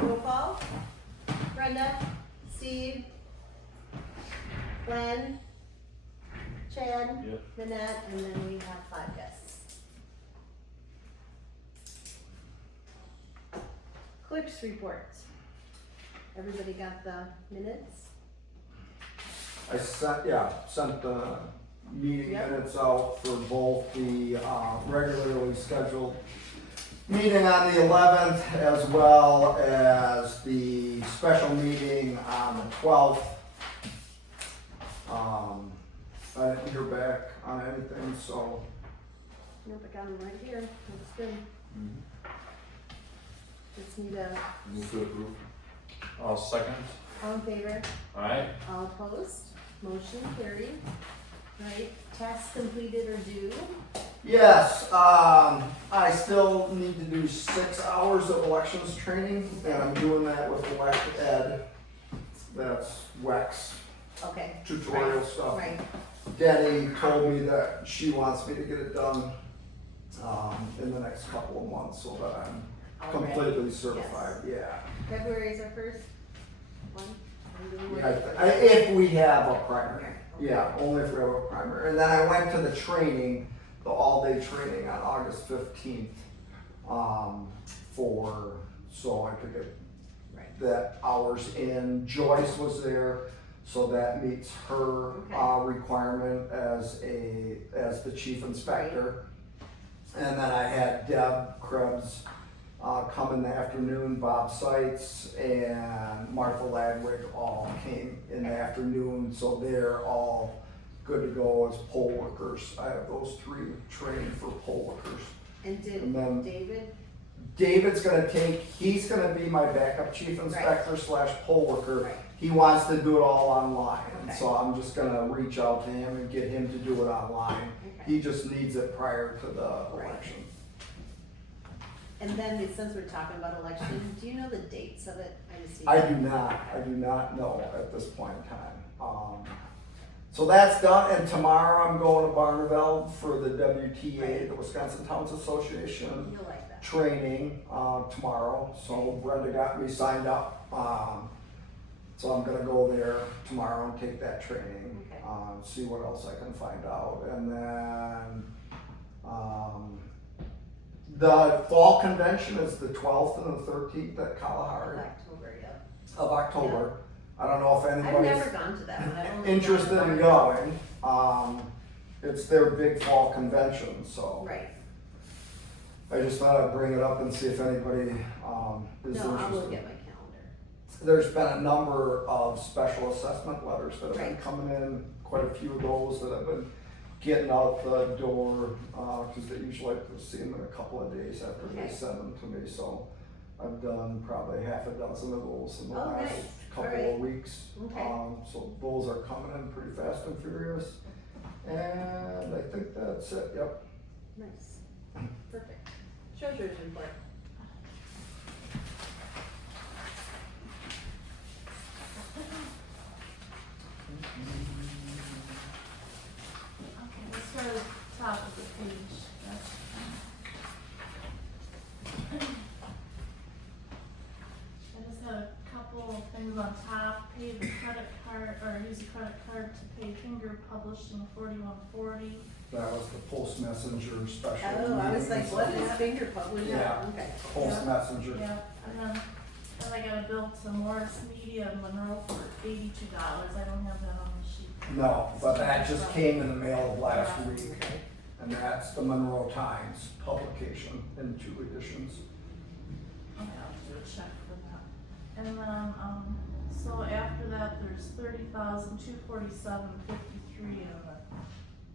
Roll call. Brenda, Steve, Glenn, Chad, Yep. Nanette, and then we have 5 guests. Clerk's report. Everybody got the minutes? I sent the meeting Yep. minutes out for both the regularly scheduled meeting on the 11th as well as the special meeting on the 12th. I didn't hear back on anything, so Nope, I got them right here. Looks good. Just need a, Move to approve. I'll second. all in favor? Alright. All opposed? Motion carried. Right, tasks completed or due? yes, I still need to do 6 hours of elections training, and I'm doing that with Elect Ed. That's WEX Okay. tutorial stuff. Right, Denny told me that she wants me to get it done in the next couple of months so that I'm all right. completely certified. Yeah. February is our first one? Are we doing Yeah, one? if we have a primary. Okay. Yeah, only if we have a primary. And then I went to the training, the all-day training on August 15th, so I could get Right. that hours in. Joyce was there, so that meets her Okay. requirement as the chief inspector. And then I had Deb Krebs come in the afternoon, Bob Seitz and Martha Ladwig all came in the afternoon, so they're all good to go as poll workers. I have those 3 trained for poll workers. And did And then David? David's he's gonna be my backup chief inspector / poll worker. Right. He wants to do it all online, Okay. so I'm just gonna reach out to him and get him to do it online. Okay. He just needs it prior to the Right. election. And then, since we're talking about election, do you know the dates of it? I just need I to- do not know at this point in time. So that's done, and tomorrow I'm going to Barneveld for the WTA, Right. the Wisconsin Towns Association You'll like that. training, tomorrow, so Brenda got me signed up. So I'm gonna go there tomorrow and take that training, Okay. see what else I can find out, and then, the fall convention is the 12th and the 13th at Kalahari October, yep. of October. I don't know if I've anybody's never gone to that one. I've only interested gone to in Barneveld. going. It's their big fall convention, so Right. I just thought I'd bring it up and see if anybody is No, interested. I'll look at my calendar. There's been a number of special assessment letters that have been Right. coming in, quite a few of those that have been getting out the door, cause they usually like to see them in a couple of days after they Okay. send them to me, so I've done probably half a dozen of those in the Oh, last nice. couple Alright. of weeks. Okay. So those are coming in pretty fast and furious, and I think that's it, yep. Nice. Perfect. Treasurer's report. Okay, let's start at the top of the page. I just had a couple of things on top. Pay the credit card, or use a credit card to pay Finger Publishing 4140. That was the Post Messenger special. Oh, I was meeting. like, what is finger publishing? Yeah. Okay. Post Yeah. Messenger. Yeah, and then I got a bill to Morris Media in Monroe for $82. I don't have that on the sheet. No, but that just came in the mail last Yeah. week, and that's the Monroe Times publication in 2 editions. Okay, I'll do a check for that. And then, so after that, there's $30,247.53 in the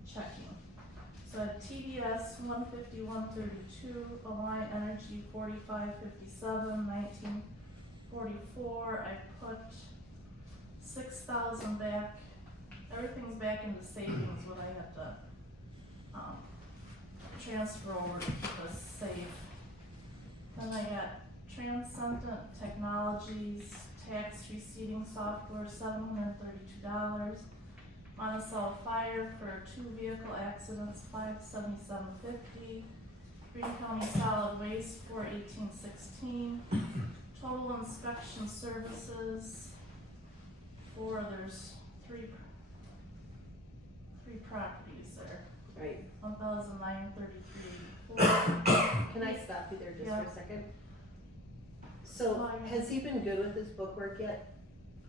checking. So at TDS 151.32, Alliant Energy 45.57, 19.44. I put 6,000 back. Everything's back in the savings. What I have to transfer over to the safe. Then I got Transcendent Technologies tax receiving software, $732. Monticello Fire for 2 vehicle accidents, $577.50. Green County Solid Waste for $1816. Total inspection services there's three properties there, Right. 1,933. Can I stop you there just Yeah. for a second? So, has he been good with his bookwork yet?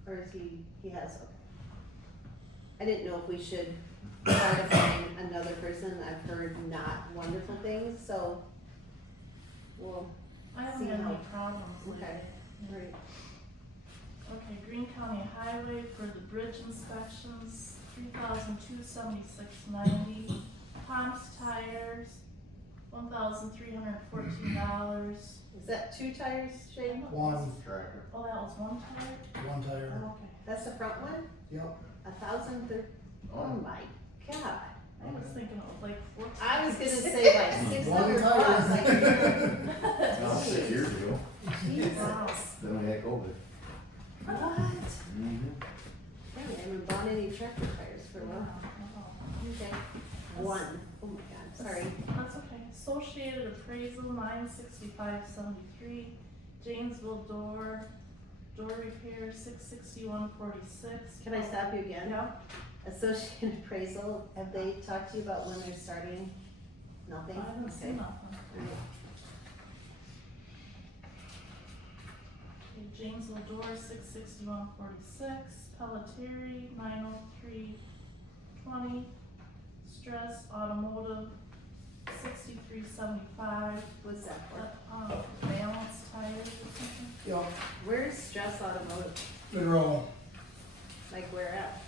Or is he has, okay. I didn't know if we should try to find another person. I've heard not wonderful things, so we'll, I haven't See had how- any problems lately. okay. Right. Okay, Green County Highway for the bridge inspections, $3,276.90. Tom's Tires, $1,314. Is that 2 tires, Shane? One, Tractor. Oh, that was one tire? one tire. Oh, okay. That's the front one? Yep. 1,000, oh my God. I was thinking it was like 14. I was gonna say like 600 One bucks, like, Now, 6 years ago, Jesus. Wow. then we had COVID. What? Mm-hmm. Yeah, I haven't bought any tractor tires for a while. Wow. Okay. One. Oh my God, sorry. That's okay. Associated Appraisal, $965.73. Janesville Door Repair, $661.46. Can I stop you again? Yeah. Associated Appraisal, have they talked to you about when they're starting? I Nothing? haven't Okay. seen nothing. Alright. Okay, Janesville Door, $661.46. Pelletieri, $903.20. Stress Automotive, $63.75. What's that for? Balance tires or something. Yep. Where's Stress Automotive? Monroe, Like where at?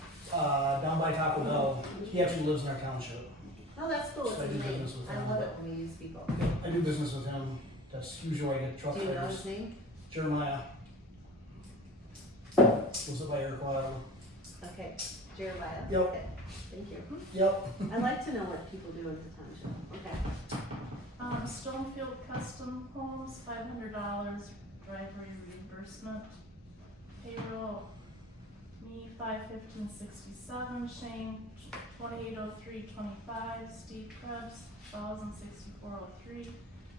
down by Taco Bell. He actually lives in our township. Oh, that's cool, it's So I a do name. business with I them. love it when we use people. I do business with him. That's usually I get truck Do you know tires. his name? Jeremiah. Lives up by Iroquois. Okay, Jeremiah. Yep. Okay, thank you. Yep. I like to know what people do in the township. Okay. Stonefield Custom Homes, $500 driveway reimbursement. Payroll, me, $515.67, Shane, $2803.25, Steve Krebs, $1,064.03,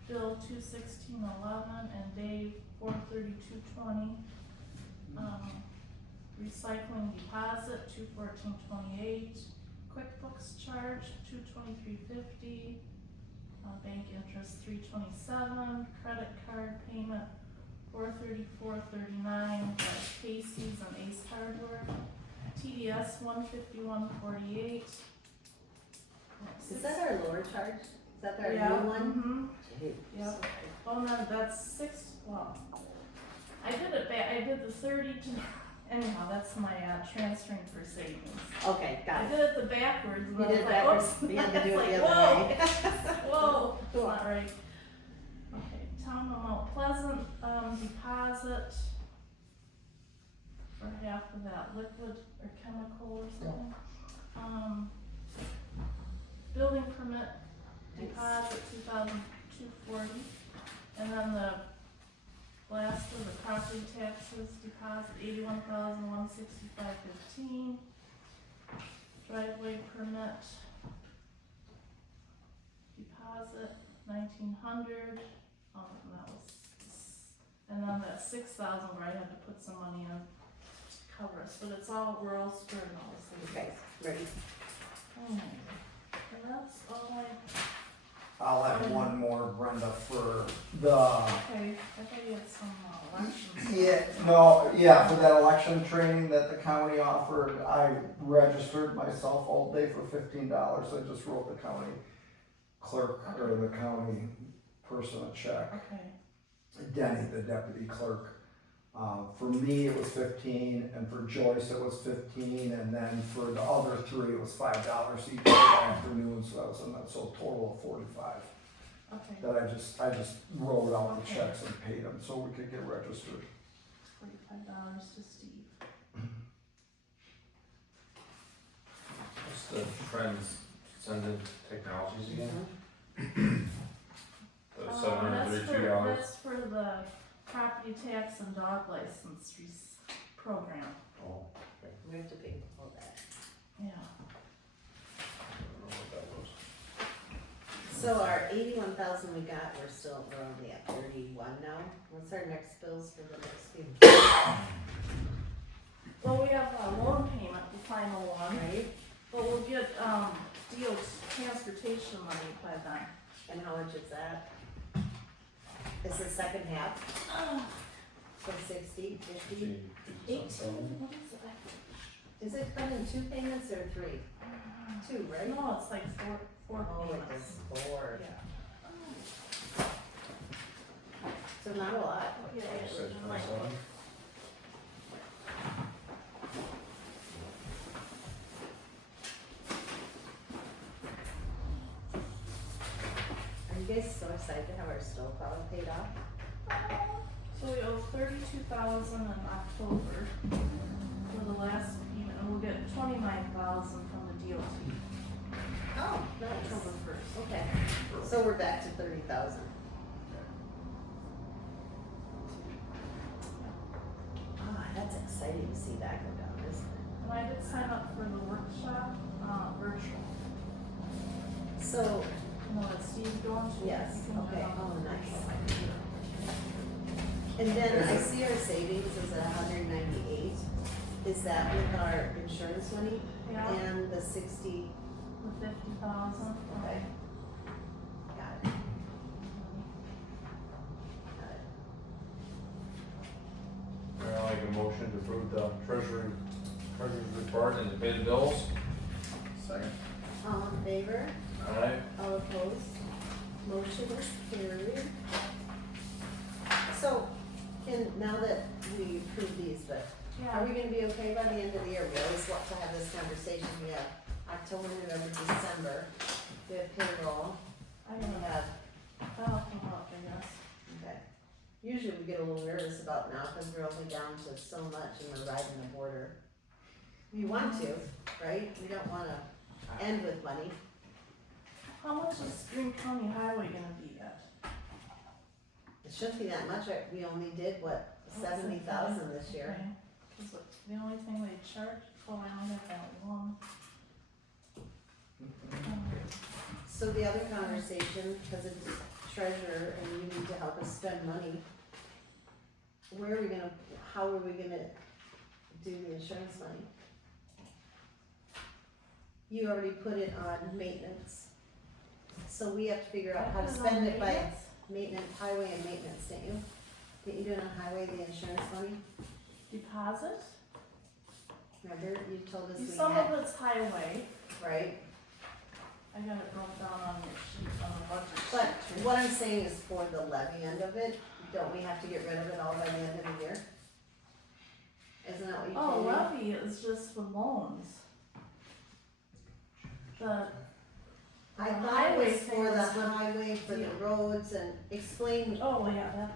Bill, $216.11, and Dave, $432.20. Recycling deposit, $214.28, QuickBooks charge, $223.50. Bank interest, $327, credit card payment, $434.39, Casey's and Ace Hardware, TDS, $151.48. Is that our lower charge? Is that our Yeah, new one? mhm. Yep. Oh, no, that's I did it I did the 30 to, anyhow, that's my, transferring for savings. Okay, I got it. did it the backwards, and You I did was it like, backwards. oops. You had to do it It's the like, other whoa. way. Whoa, it's not right. Okay, Town of Mount Pleasant, deposit for half of that liquid or chemical or something. Building permit deposit, $2,240, and then the last of the property taxes deposit, $81,165.15. Driveway permit deposit, $1,900, and then that $6,000 where I had to put some money in to cover us, but we're all squared and all this. Okay, ready. And that's all I'll add one more, Brenda, for the, okay, I thought you had some elections. for that election training that the county offered, I registered myself all day for $15. I just wrote the county clerk, or the county person a check. Okay, Denny, the deputy clerk. For me, it was 15, and for Joyce, it was 15, and then for the other three, it was $5 each for the afternoon, so that was so a total of 45. okay, That I just wrote out the Okay. checks and paid them, so we could get registered. $45 to Steve. What's the transcendent technologies again? The $732. That's for the property tax and dog license program, Oh, We have to pay for all that. yeah. I don't know what that was. So our 81,000 we got, we're only at 31 now. What's our next bills for the next few? Well, we have a loan payment, the final one, Right? but we'll get, DOT transportation money by then. And how much is that? Is the second half, so 60, 50? 18, what is it? Is it done in 2 payments or 3? 2, right? No, it's like four Oh, it payments. is 4. Yeah. So not a lot. Yeah, You said it might 27? look- Are you guys so excited to have our snowplow paid off? So we owe 32,000 in October for the last payment, and we'll get 29,000 from the DOT. Oh, nice. Okay, so we're back to 30,000. Ah, that's exciting to see that go down, isn't it? And I did sign up for the workshop, virtual. So, You know, that Steve's going to. yes, You can okay, join oh, the nice. virtual. And then I see our savings is at 198. Is that with our insurance money Yeah, and the 60? the 50,000. Okay. Got it, got it. I'll make a motion to approve the treasurer's report and to pay the bills. Second. All in favor? Aye. All opposed? Motion is carried. So, now that we approve these, but are Yeah, we gonna be okay by the end of the year? We always want to have this conversation. We have October, November, December. We have payroll. I We know, have, that'll come up, I guess. okay. Usually we get a little nervous about now because we're only down to so much and we're riding the border. We want to, right? We don't wanna end with money. How much is Green County Highway gonna be at? It shouldn't be that much. We only did, what, 70,000 this year. Okay. 'Cause the only thing they charge, oh, I only have that one. So the other conversation, because it's treasurer and you need to help us spend money, where are we gonna, how are we gonna do the insurance money? You already put it on maintenance. So we have to figure out how to spend it by maintenance, highway and maintenance, didn't you? Didn't you do it on highway, the insurance money? Deposit? Remember, you told us we Some had, of it's highway, right? I got it broke down on the sheet, on the budget sheet. But what I'm saying is for the levy end of it, don't we have to get rid of it all by the end of the year? Isn't that what you Oh, told me? levy is just for loans. The, I the thought it highway was for thing the is the- highway, for the roads, and explain, oh, yeah, that,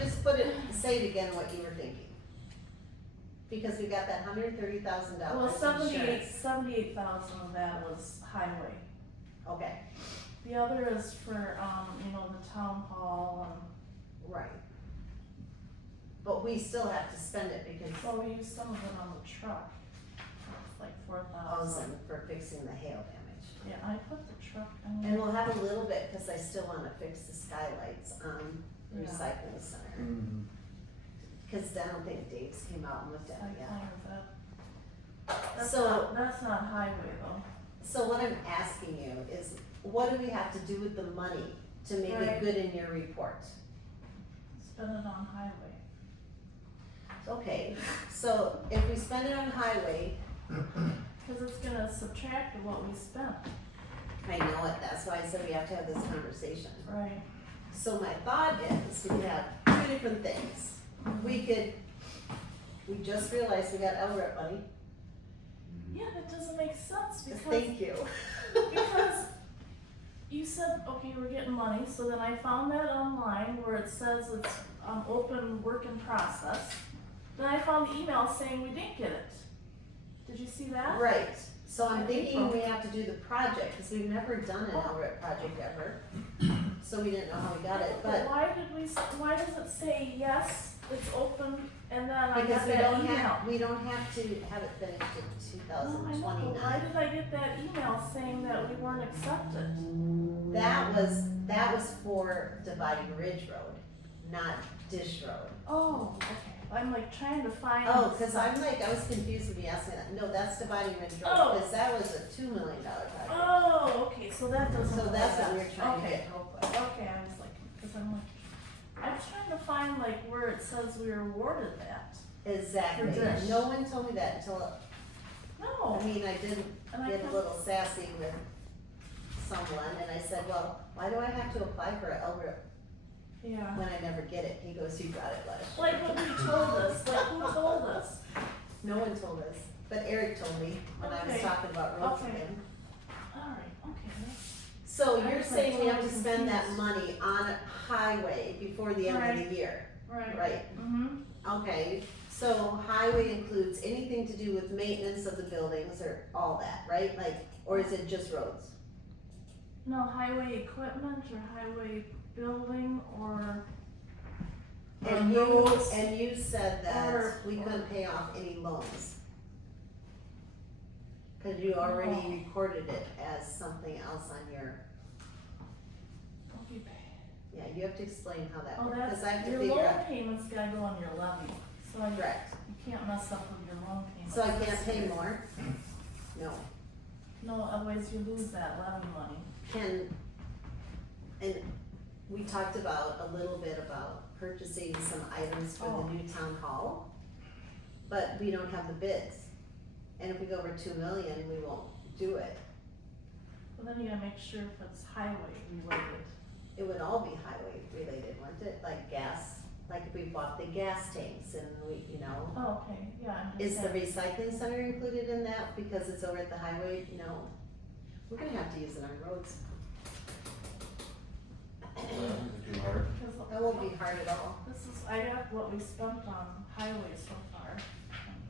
just put it, say it again what you were thinking. Because we got that $130,000 well, insurance. 78,000 of that was highway. Okay, The other is for, you know, the town hall right. But we still have to spend it because and, well, we used some of it on the truck. It's like 4,000. for fixing the hail damage. Yeah, I put the truck, I mean. And we'll have a little bit, cause I still wanna fix the skylights on the Yeah. recycling center. Mhm. Cause I don't think Dave's came out and looked at it yet. So- That's not highway though. So what I'm asking you is, what do we have to do with the money to make it Right. good in your report? Spend it on highway. Okay, so if we spend it on highway, Cause it's gonna subtract what we spent. I know it, that's why I said we have to have this conversation. Right. So my thought is, we have two different things. We just realized we got LRIP money. Yeah, that doesn't make sense because, Thank you. because you said, okay, we're getting money, so then I found that online where it says it's, open work in process. Then I found the email saying we didn't get it. Did you see that? Right, so I'm thinking we have to do the project, cause we've never done an LRIP project ever. So we didn't know how we got it, but why does it say yes it's open, and then I Because got we that don't email. have, we don't have to have it finished in No, I know, but 2029. why did I get that email saying that we weren't accepted? That was for Dividing Ridge Road, not Dish Road. Oh, okay, I'm like trying to find. Oh, cause I was confused when you asked me that. No, that's Dividing Ridge Road, Oh. cause that was a $2 million project. Oh, okay, so that doesn't. So that's what we're trying to Okay. get help with. Okay, I was like, cause I'm like, I was trying to find like where it says we were awarded that. Exactly. For Dish. No one told me that until, No, I mean, I did and I get a kept, little sassy with someone and I said, well, why do I have to apply for an LRIP yeah. when I never get it? He goes, you got it last year. Like when you told us, like who told us? No one told us, but Eric told me when I was Okay. talking about roads with Okay. him. Alright, okay. So I you're was, like, saying we have to totally spend that confused. money on a highway before the end of Right. the year, Right. right? Mm-hmm. Okay, so highway includes anything to do with maintenance of the buildings or all that, right? Like, or is it just roads? No, highway equipment or highway building or And roads. you said that Or- we couldn't pay off any loans. Cause you already No. recorded it as something else on your, Okay. yeah, you have to explain how that Oh, works, that's, cause I have to your figure loan out, payment's gotta go on your levy, so you correct. can't mess up with your loan payment. So I can't pay more? No. No, otherwise you lose that levy money. And we talked about a little bit about purchasing some items for Oh. the new town hall, but we don't have the bids. And if we go over 2 million, we won't do it. But then you gotta make sure if it's highway related. It would all be highway related, wouldn't it? Like gas, like if we bought the gas tanks and we, you know. Oh, okay, yeah, I Is the understand. recycling center included in that because it's over at the highway? No. We're gonna have to use it on roads. Too hard. Because That won't be hard at all. this is, I got what we spent on highway so far on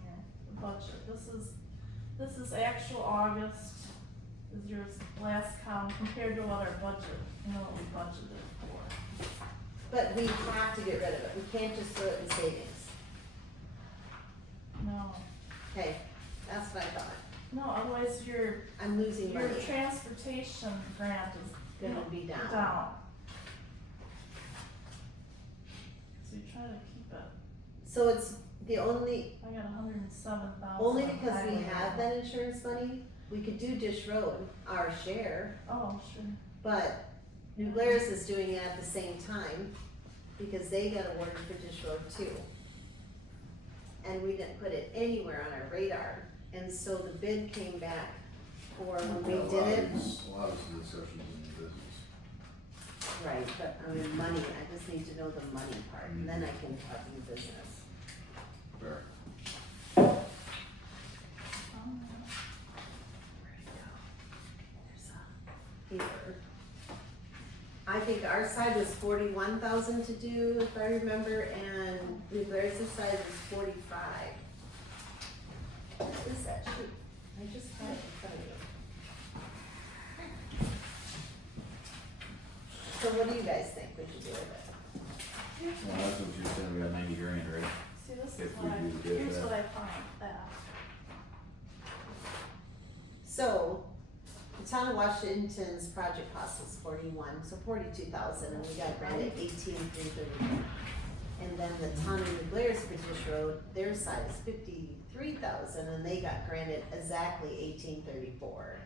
here, the budget. This is actual August, is your last count compared to what our budget, you know, what we budgeted for. But we have to get rid of it. We can't just throw it in savings. No, Okay, that's what I thought. no, otherwise your I'm losing money. transportation grant is Gonna be down. down. So you try to keep it, So it's the only, I got 107,000. only on because we highway have now. that insurance money, we could do Dish Road, our share, Oh, sure. but New Glarus is doing it at the same time because they got awarded for Dish Road too. And we didn't put it anywhere on our radar, and so the bid came back for when we did it. A lot of these discussions in the business. Right, but I mean, money, I just need to know the money part, and then I can talk new business. Fair. Here. I think our side was 41,000 to do, if I remember, and New Glarus' side was 45. What is that sheet? I just had it in front of me. So what do you guys think we should do with it? Well, that's what you're saying, we got 90 grand, right? See, this is If what we do get here's that. what I found, that. So, the town of Washington's project cost was 41, so 42,000, and we got granted 18,334. And then the town of New Glarus for Dish Road, their side is 53,000, and they got granted exactly 1834.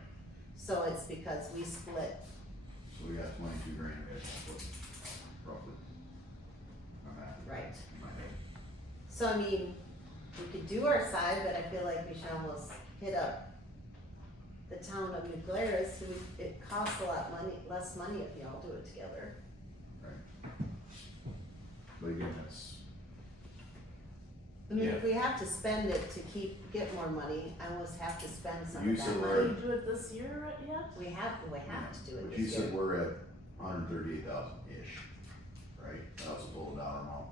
So it's because we split, So we got 22 grand, I guess, roughly. I'm at, right? in my head. So I mean, we could do our side, but I feel like we should almost hit up the town of New Glarus. It costs a lot less money if you all do it together. But again, that's, I mean, Yeah. if we have to spend it to get more money, I almost have to spend some You of that said money. Did you do it this year yet? We have to do it but you this said year. we're at 138,000-ish, right? That was the total dollar amount.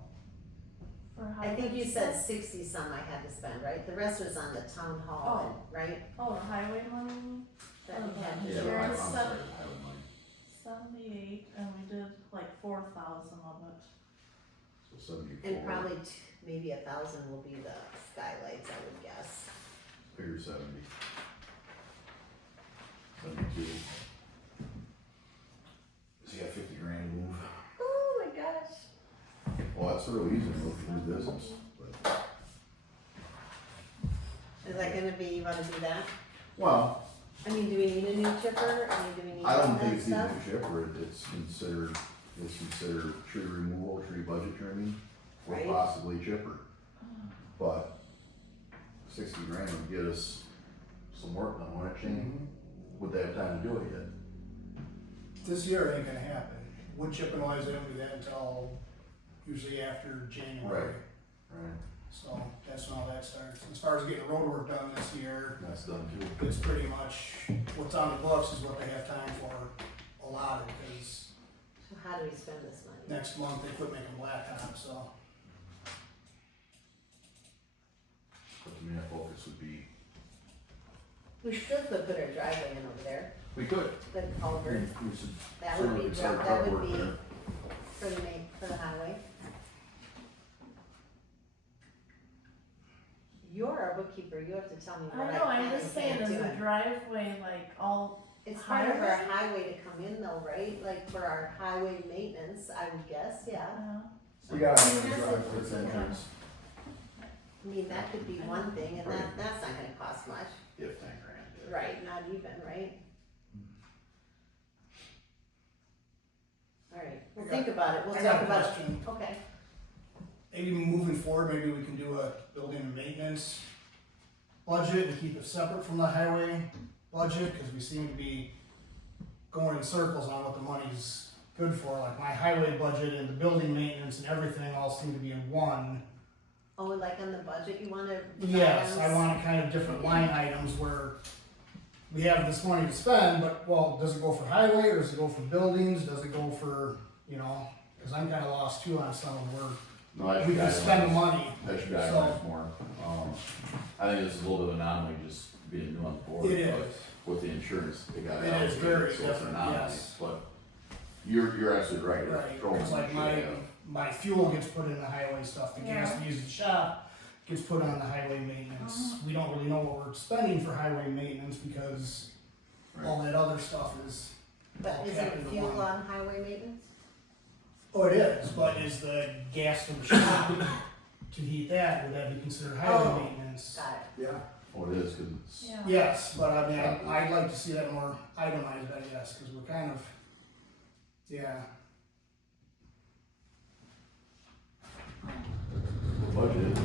For how I think you much? said 60 some I had to spend, right? The rest was on the town hall, right? Oh, the highway money, That we had to Yeah, do. but I'm Insurance sorry, I have money. 78, and we did like 4,000 of it. So 74. And probably maybe 1,000 will be the skylights, I would guess. Figure 70. 72. So you got 50 grand to move. Oh my gosh. Well, that's real easy to move to new business, but, Is that gonna be, you wanna do that? well, I mean, do we need a new chipper? I mean, do we need I all don't think that it's even stuff? a chipper, it's considered tree removal, tree budget trimming, or Right. possibly chipper. But 60 grand would get us some work done, wouldn't it, Shane? Would they have time to do it yet? This year ain't gonna happen. Wood chip and wise, they don't do that until usually after January. Right. So that's when all that starts. As far as getting road work done this year, That's done too. it's pretty much what's on the books is what they have time for allotted, because So how do we spend this money? next month they quit making blacktop, so. But the main focus would be, We still could put our driveway in over there, we could. the culvert, We should that would certainly be, start that truck would work be there. for the highway. You're our bookkeeper, you have to tell me what I I know, I'm can and just saying, can't is do. the driveway like all, It's part of our highway? highway to come in though, right? Like for our highway maintenance, I would guess, yeah. We got I mean, a that's drive a- It's entrance, I mean, that could be one thing, and that's not gonna cost much. if 10 grand. yeah. Right, not even, right? Alright, we'll I think about it, we'll I got talk a about it. question. Okay, Maybe moving forward, maybe we can do a building and maintenance budget and keep it separate from the highway budget, cause we seem to be going in circles on what the money's good for, like my highway budget and the building maintenance and everything all seem to be in one. oh, like on the budget, you wanna? Yes, I items? want kind of different line items where we have this money to spend, but, well, does it go for highway, or does it go for buildings, does it go for, you know, cause I'm kinda lost too on some of where No, I we should can spend the guidelines. money. That should So- guidelines more. I think this is a little bit of an anomaly, just being new on the board. It but is. With the insurance, they got It is allocated, very so it's an different, anomaly. yes. But you're absolutely right. Right, Throwing it's like should my, have- my fuel gets put in the highway stuff, the gas we use in the shop gets put on the highway maintenance. We don't really know what we're spending for highway maintenance because all that other stuff is But all is kept it into fuel one. on highway maintenance? Oh, it is, but is the gas for the shop to heat that, would that be considered highway Oh. maintenance? Got it. Yeah, Oh, it is, cause it's, yeah. Yes, but I mean, I'd like to see that more itemized, I guess, cause we're kind of, yeah. budgeted.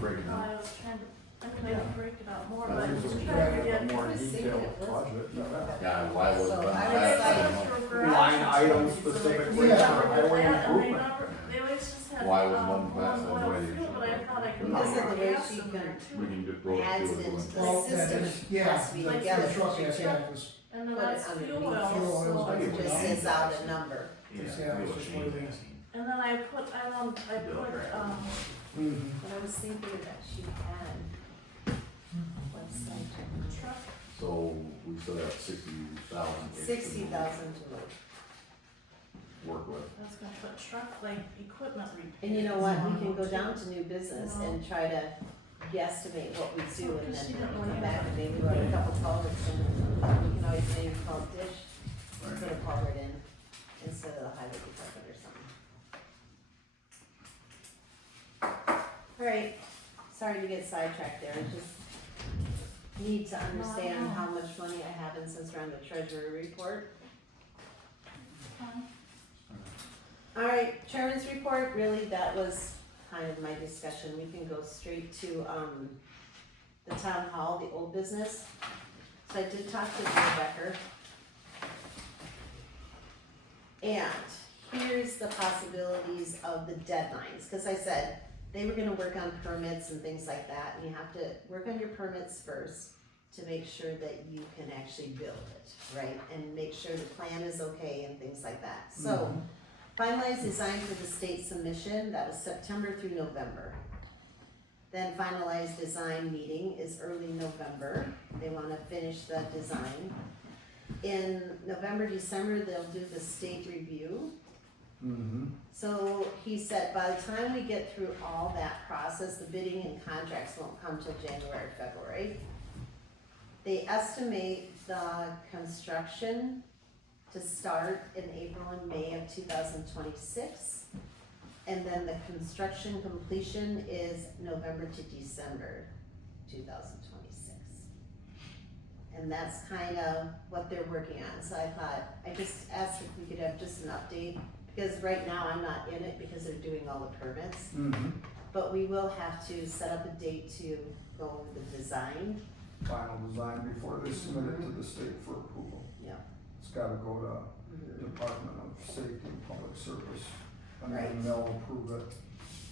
Break it No, down. I was trying to, I mean, I can break it out more, but I I'm think just we trying gotta to have a get. more I was thinking detailed it was- budget. Yeah, why wasn't So it? I I was guess like- I went through a garage Line and items stuff, so specifically they for covered highway that, and improvement. they always just had, Why was one class one and oil why fuel, didn't but I you? thought I could Because put of the more way gas she in there We too. can do both. Adds do it into once. the Well, that system is, yeah, has to be the together, truck but you has can't that was, And then put it that's fuel underneath. oil, Fuel oil's so, like It just says out a number. Yeah, Yeah, we it's what just Shane what it has is. seen. and then I put, mhm. But I was thinking that she had website, truck, So we still got 60,000. 60,000 to move. Work with. I was gonna put truck, like, equipment repair. And you know what, we can go down to new business and try to guesstimate what we do and then come back and maybe put a couple culverts in. We can always maybe call dish, put a culvert in instead of the highway department or something. Alright, sorry to get sidetracked there, I just need to understand how much money I have, and since we're on the treasurer report. Alright, chairman's report, really, that was kind of my discussion, we can go straight to, the town hall, the old business. So I did talk to Joe Becker. And here's the possibilities of the deadlines, cause I said, they were gonna work on permits and things like that, and you have to work on your permits first to make sure that you can actually build it, right? And make sure the plan is okay and things like that, so. Finalized design for the state submission, that was September through November. Then finalized design meeting is early November, they wanna finish the design. In November, December, they'll do the state review. Mm-hmm. So he said by the time we get through all that process, the bidding and contracts won't come till January, February. They estimate the construction to start in April and May of 2026. And then the construction completion is November to December 2026. And that's kind of what they're working on. So I thought, I just asked if we could have just an update, because right now I'm not in it because they're doing all the permits. Mm-hmm. But we will have to set up a date to go over the design. Final design before they submit it to the state for approval. Yeah. It's gotta go to Department of Safety and Public Service, and then Right. they'll approve it.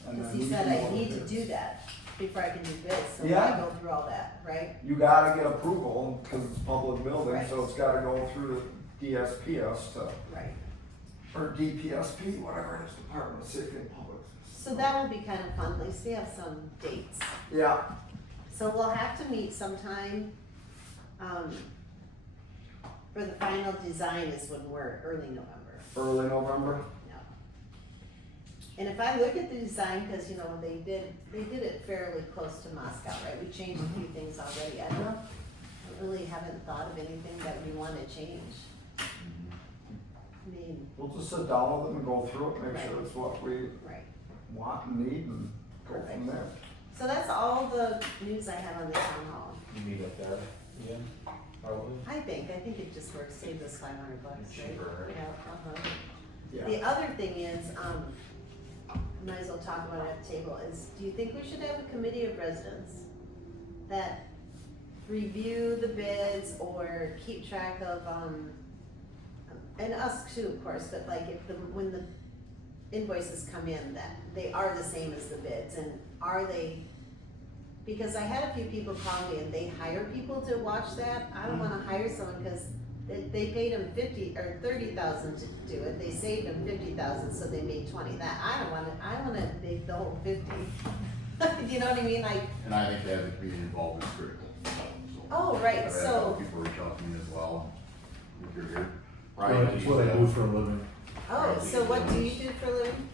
And Because then he you said can I go need to ahead. do that before I can do bids, so Yeah. I go through all that, right? You gotta get approval, cause it's a public building, Right. so it's gotta go through the DSPS to, Right. or DPSP, whatever it is, Department of Safety and Public. So that will be kind of fun, at least we have some dates. Yeah, So we'll have to meet sometime, for the final design is when we're early November. early November. Yeah. And if I look at the design, cause you know, they did it fairly close to Moscow, right? We changed a few things already. I really haven't thought of anything that we wanna change. I mean, We'll just sit down with them and go through it, make Right. sure it's what we right. want and need, and go Perfect. from there. So that's all the news I have on the town hall. You meet up there again, probably? I think it just works, saved us $500, right? Cheaper, right? Yeah, uh-huh. Yeah. The other thing is, might as well talk about it at the table, is do you think we should have a committee of residents that review the bids or keep track of, and us too, of course, but like if when the invoices come in, that they are the same as the bids, and are they, because I had a few people call me and they hire people to watch that. I don't wanna hire someone, cause they paid them 50 or 30,000 to do it, they saved them 50,000, so they made 20. That, I wanna make the whole 50. You know what I mean, like, And I think having the community involved is critical, so. oh, right, I've had a so, couple people reach out to me as well, if you're here. That's what I do for a living. oh, so what do you do for a living?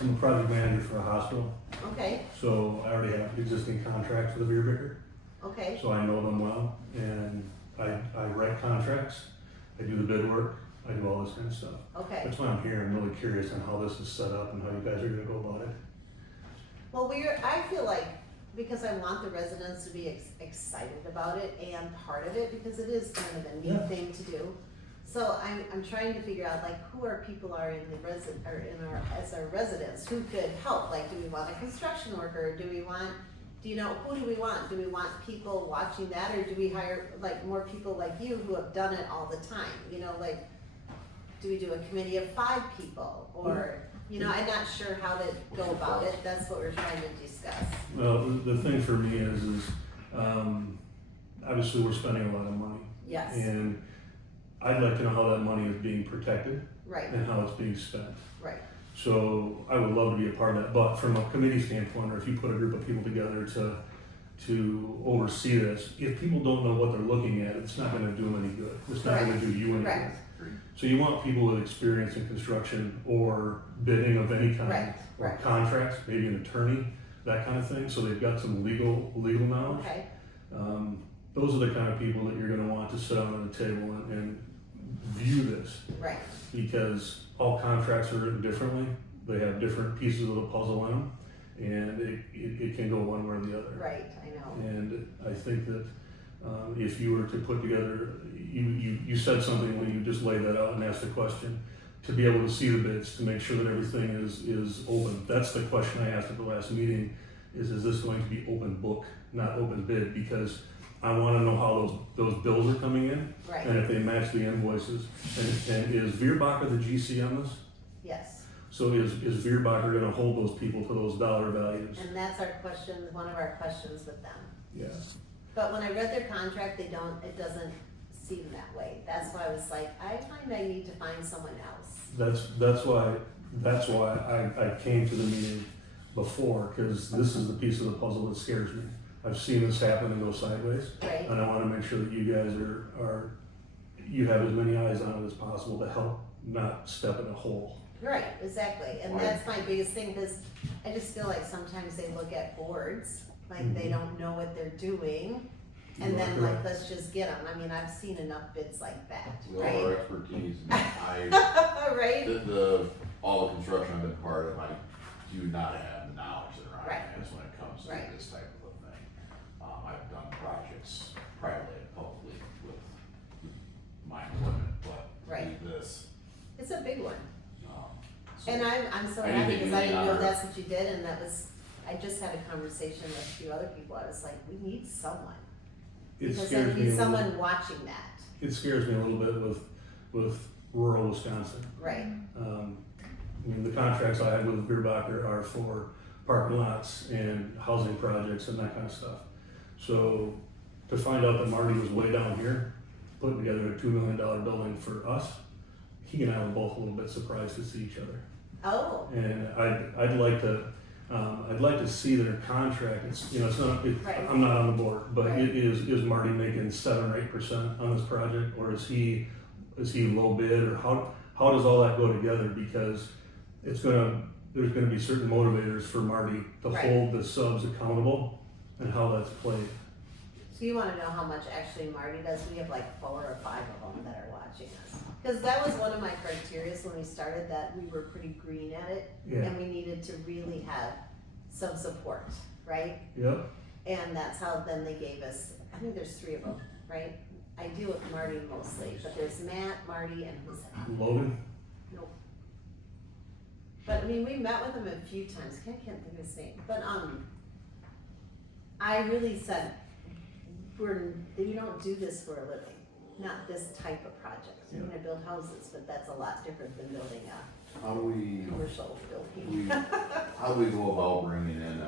I'm a project manager for a hospital, Okay, so I already have existing contracts with the beer picker, okay, so I know them well, and I write contracts, I do the bid work, I do all this kind of stuff. okay. That's why I'm here, I'm really curious on how this is set up and how you guys are gonna go about it. Well, I feel like, because I want the residents to be excited about it and part of it, because it is kind of a neat Yeah. thing to do. So I'm trying to figure out like who our people are in the as our residents, who could help, like, do we want a construction worker, do we want, who do we want? Do we want people watching that, or do we hire like more people like you who have done it all the time, like, do we do a committee of 5 people, or, I'm not sure how to go about it, that's what we're trying to discuss. Well, the thing for me is, obviously we're spending a lot of money, Yes, and I'd like to know how that money is being protected right, and how it's being spent. right, So I would love to be a part of that, but from a committee standpoint, or if you put a group of people together to oversee this, if people don't know what they're looking at, it's not gonna do them any good. It's not gonna do you anything. Correct. So you want people with experience in construction or bidding of any kind, Right, or right. contracts, maybe an attorney, that kind of thing, so they've got some legal knowledge. okay, Those are the kind of people that you're gonna want to sit down at the table and view this, right, because all contracts are written differently. They have different pieces of the puzzle in them, and it can go one way or the other. right, I know, And I think that if you were to put together, you said something when you just laid that out and asked the question, to be able to see the bids, to make sure that everything is open. That's the question I asked at the last meeting, is this going to be open book, not open bid? Because I wanna know how those bills are coming in, right, and if they match the invoices. And is Veerbacher the GC on this? yes. So is Veerbacher gonna hold those people to those dollar values? And that's our question, one of our questions with them. Yeah. But when I read their contract, it doesn't seem that way. That's why I was like, I find I need to find someone else. That's why I came to the meeting before, because this is the piece of the puzzle that scares me. I've seen this happen and go sideways, Right, and I wanna make sure that you guys you have as many eyes on it as possible to help not step in a hole. Right, exactly, and Right. that's my biggest thing, cause I just feel like sometimes they look at boards, like Mm-hmm. they don't know what they're doing. And You are then like, correct. let's just get them, I mean, I've seen enough bids like that, With all our right? expertise, and I, Right? all the construction I've been part of, I do not have the knowledge that Ryan Right. has when it comes to Right. this type of a thing. I've done projects privately and publicly with my equipment, but Right. this, It's a big one. so. And I'm so I didn't happy think because you I didn't leaned know on her. that's what you did, and that was, I just had a conversation with a few other people, I was like, we need someone. It Because I scares me need a little, someone watching that, it scares me a little bit with rural Wisconsin. right, I mean, the contracts I have with Beerbacher are for parking lots and housing projects and that kind of stuff. So to find out that Marty was way down here, putting together a $2 million building for us, he and I were both a little bit surprised to see each other. oh, And I'd like to see their contract. It's, you know, it's not, Right. I'm not on the board, but Right. is Marty making 7 or 8% on this project, or is he low bid, or how does all that go together? Because there's gonna be certain motivators for Marty to Right. hold the subs accountable and how that's played. so you wanna know how much actually Marty does, we have like 4 or 5 of them that are watching us. Cause that was one of my criterias when we started, that we were pretty green at it, Yeah. and we needed to really have some support, right? Yep. And that's how then they gave us, I think there's 3 of them, right? I deal with Marty mostly, but there's Matt, Marty, and who's that? Logan. Nope. But I mean, we met with him a few times, I can't think of his name, but I really said, we don't do this for a living, not this type of project. We're gonna build houses, but that's a lot different than building a How do we, commercial building. how do we go about bringing in an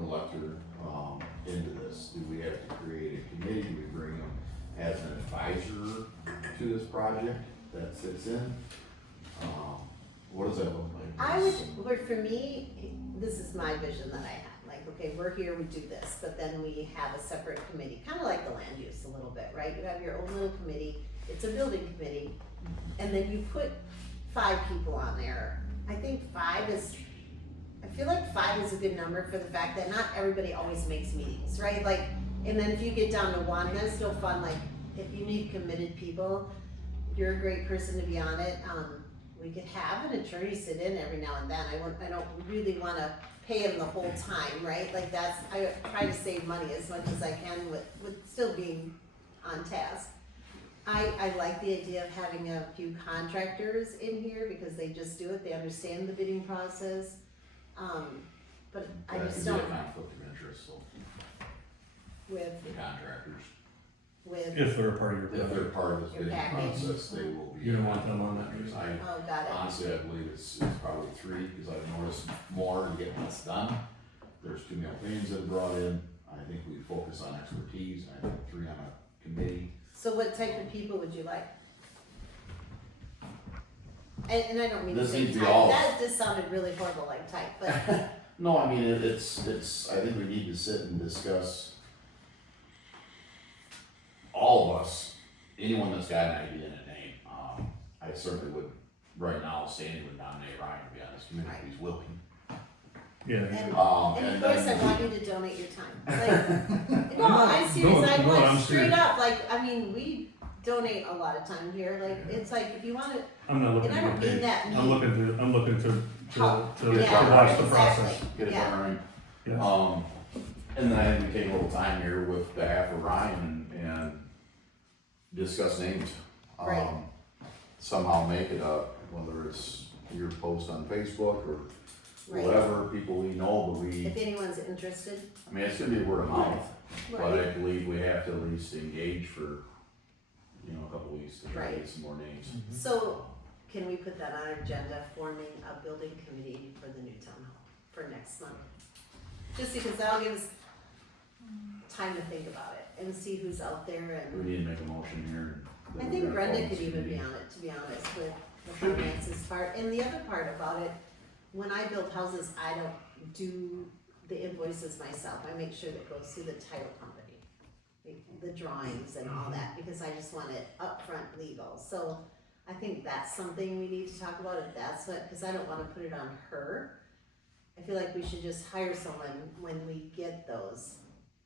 elector, into this? Do we have to create a committee? Do we bring them as an advisor to this project that sits in? What does that look like? I would, well, for me, this is my vision that I have, like, okay, we're here, we do this, but then we have a separate committee, kinda like the land use a little bit, right? You have your own little committee, it's a building committee, and then you put 5 people on there. I think 5 is, I feel like 5 is a good number for the fact that not everybody always makes meetings, right? Like, and then if you get down to 1, that's still fun, like, if you need committed people, you're a great person to be on it, we could have an attorney sit in every now and then. I don't really wanna pay him the whole time, right? Like that's, I try to save money as much as I can with still being on task. I like the idea of having a few contractors in here because they just do it, they understand the bidding process. But I That just could be a don't, conflict of interest, so, with, the contractors. If they're a part of your If they're project. part of this Your bidding package. process, they will be. You don't want them on that Because meeting. I, oh, got it, honestly, I believe it's probably 3, because I've noticed more to get this done. There's too many opinions that are brought in, I think we focus on expertise, I think 3 on a committee. so what type of people would you like? And I don't mean to This say needs to be type, all- that just sounded really horrible, like type, but, No, I mean, it's, I think we need to sit and discuss, all of us, anyone that's got an idea and a name, I certainly would, right now, Sandy would nominate Ryan to be on this committee if he's willing. Yeah. and And of course, I then, want you to donate your time. Like, no, I'm serious. No, I no, want I'm straight serious. up. Like, I mean, we donate a lot of time here. Like, it's like if you want to, I'm not looking and I to don't get mean paid. that I'm looking to Help. to Yeah, watch the exactly. process. get it Yeah. done Yeah. right. And then I think we take a little time here with behalf of Ryan and discuss names. Right. Somehow make it up, whether it's your post on Facebook or right. whatever, people we know, but we, If anyone's interested, I mean, it's gonna be word of mouth, but right? I believe we have to at least engage for, a couple weeks to try to Right. get some more names. So, can we put that on our agenda? Forming a building committee for the new town hall for next month, just because that'll give us time to think about it and see who's out there and. We need to make a motion here. that I we're think gonna Brenda form could this even be committee. on it, to be honest, with the finances part. And the other part about it, when I build houses, I don't do the invoices myself. I make sure that goes through the title company, the drawings and all that, because I just want it upfront legal. So I think that's something we need to talk about, if that's what, cause I don't wanna put it on her. I feel like we should just hire someone when we get those.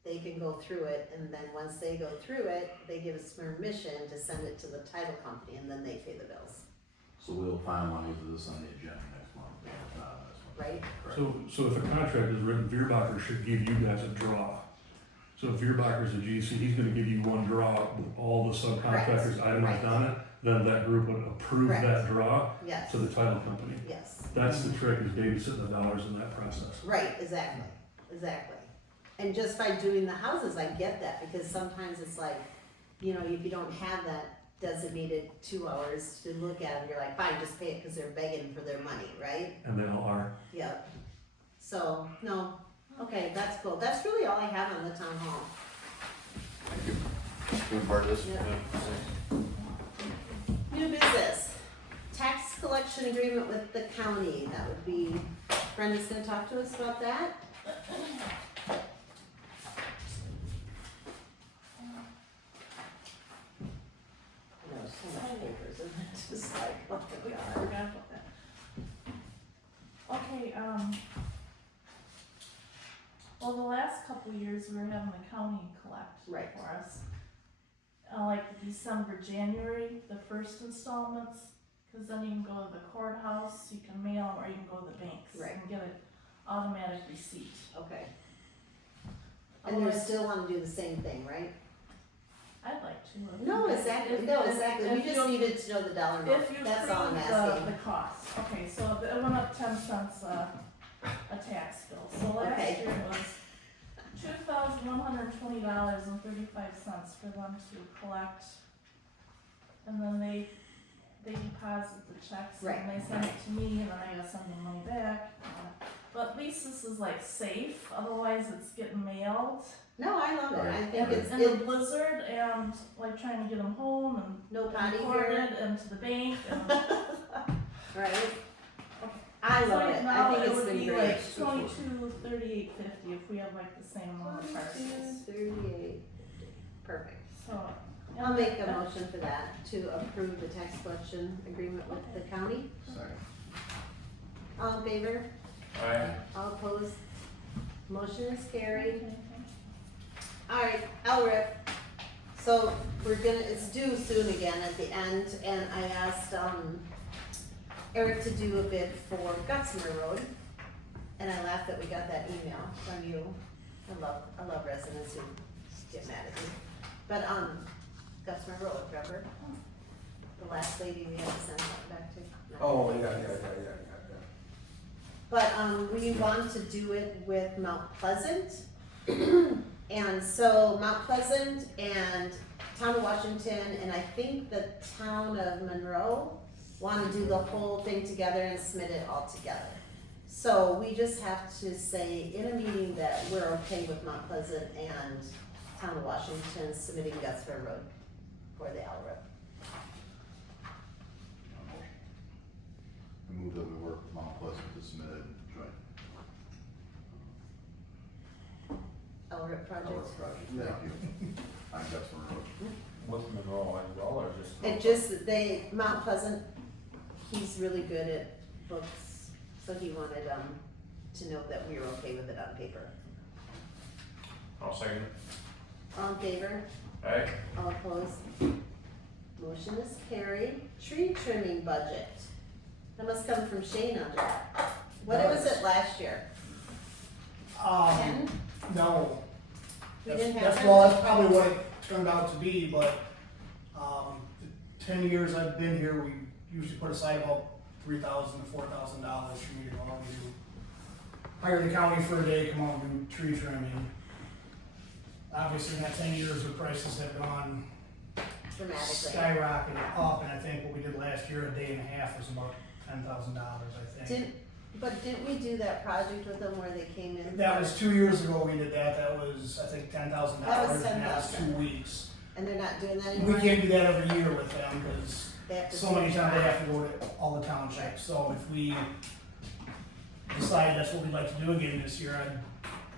They can go through it, and then once they go through it, they give us permission to send it to the title company, and then they pay the bills, So we'll finalize this on the agenda next month, this month. right? Correct. So if a contract is written, Veerbacher should give you guys a draw. So if Veerbacher's a GC, he's gonna give you one draw with all the subcontractors itemized on it, then that group would approve Correct. that draw Yes, to the title company. yes, That's the trick, is babysitting the dollars in that process. right, exactly, exactly. And just by doing the houses, I get that, because sometimes it's like, you know, if you don't have that designated 2 hours to look at it, you're like, fine, just pay it, cause they're begging for their money, right? And they all are. Yep. So, no, okay, that's cool, that's really all I have on the town hall. Thank you. Being part of this. Yeah. Yeah. New business, tax collection agreement with the county, that would be, Brenda's gonna talk to us about that. I know, so much papers, and it's just like, oh my I god. forgot about that. Okay, well, the last couple of years, we were having the county collect Right. for us. Like December, January, the first installments, cause then you can go to the courthouse, you can mail 'em, or you can go to the banks. Right. And get an automatic receipt. Okay. And they Otherwise- still wanna do the same thing, right? I'd like to. if No, you- exactly, if- no, if- exactly, we if just you- needed to know the dollar If amount, you that's all I'm prove asking. the cost, okay, so it went up 10 cents a tax bill, so last Okay. year it was $2,120.35 for them to collect. And then they deposit the checks Right. and they send it to me and then I gotta send the money back. But at least this is like safe, otherwise it's getting mailed. No, I love it, I think And it's, in the it, blizzard and like trying to get them home and no potty here, recorded and to the bank and. right? I love it, I Now think it it's would been be great. like 2238.50 if we have like the same amount of parcels. 38, perfect. So. I'll make a motion for that, to approve the tax collection agreement with the county. Second. All in favor? Aye. All opposed? Motion is carried. Okay. Alright, LRIP. So we're gonna, it's due soon again at the end, and I asked, Eric to do a bid for Gutzmer Road. And I laughed that we got that email from you. I love residents who get mad at me. But, Gutzmer Road, remember? The last lady we had to send that back to. Oh, yeah. But, we want to do it with Mount Pleasant. And so Mount Pleasant and Town of Washington, and I think the Town of Monroe wanna do the whole thing together and submit it all together. So we just have to say in a meeting that we're okay with Mount Pleasant and Town of Washington submitting Gutzmer Road for the LRIP. I move that we work with Mount Pleasant to submit a joint LRIP project. project, thank you. On Gutzman Road. What's Monroe as well, or just? It just, Mount Pleasant, he's really good at books, so he wanted, to know that we were okay with it on paper. I'll second it. All in favor? Aye. All opposed? Motion is carried. Tree trimming budget. That must come from Shane under that. What was it last year? 10? No. We didn't have That's, that? well, that's probably what it turned out to be, but, the 10 years I've been here, we usually put aside about $3,000 to $4,000 for me to go out and do. Hire the county for a day, come out and do tree trimming. Obviously, in that 10 years, the prices have gone Dramatically. skyrocketed up, and I think what we did last year, a day and a half, was about $10,000, I think. Didn't we do that project with them where they came in? That was 2 years ago we did that, that was, I think, $10,000, That was and that was 2 $10,000. weeks. And they're not doing that We anymore? can't do that every year with them, because They have to so many do it. times they have to go to all the townships, so if we decide that's what we'd like to do again this year, I'd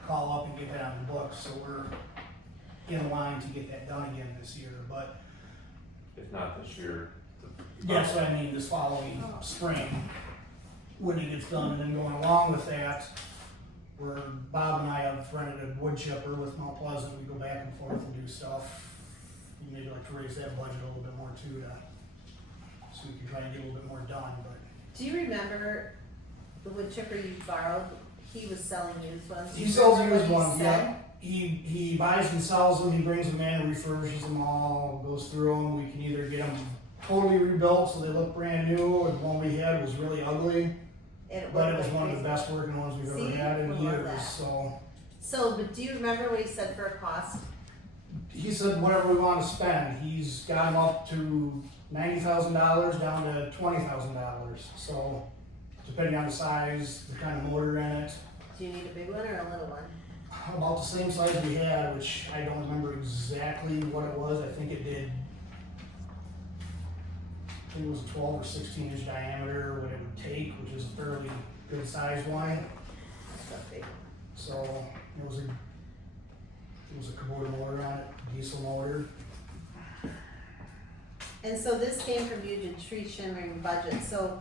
call up and get that on the books, so we're in line to get that done again this year, but If not this year, That's what I mean, this following spring, when he gets done, and then going along with that, where Bob and I have rented a wood chipper with Mount Pleasant, we go back and forth and do stuff. We'd maybe like to raise that budget a little bit more too, so we can try and get a little bit more done, but. Do you remember the wood chipper you borrowed? He was selling used ones. He Do you sells remember used what he ones, said? yeah. He buys and sells them, he brings them in, refurbishes them all, goes through them. We can either get them totally rebuilt so they look brand new, and the one we had was really ugly, And but it was looked one like of the best working ones we've See? ever had in We love years, that. so. So, but do you remember what he said for a cost? He said whatever we want to spend, he's got them up to $90,000 down to $20,000, so depending on the size, the kind of motor in it. Do you need a big one or a little one? About the same size we had, which I don't remember exactly what it was. I think it did. I think it was a 12 or 16 inch diameter, what it would take, which is a fairly good sized one. That's not big. So it was a Kubota motor on it, diesel motor. And so this came from you to tree trimming budget, so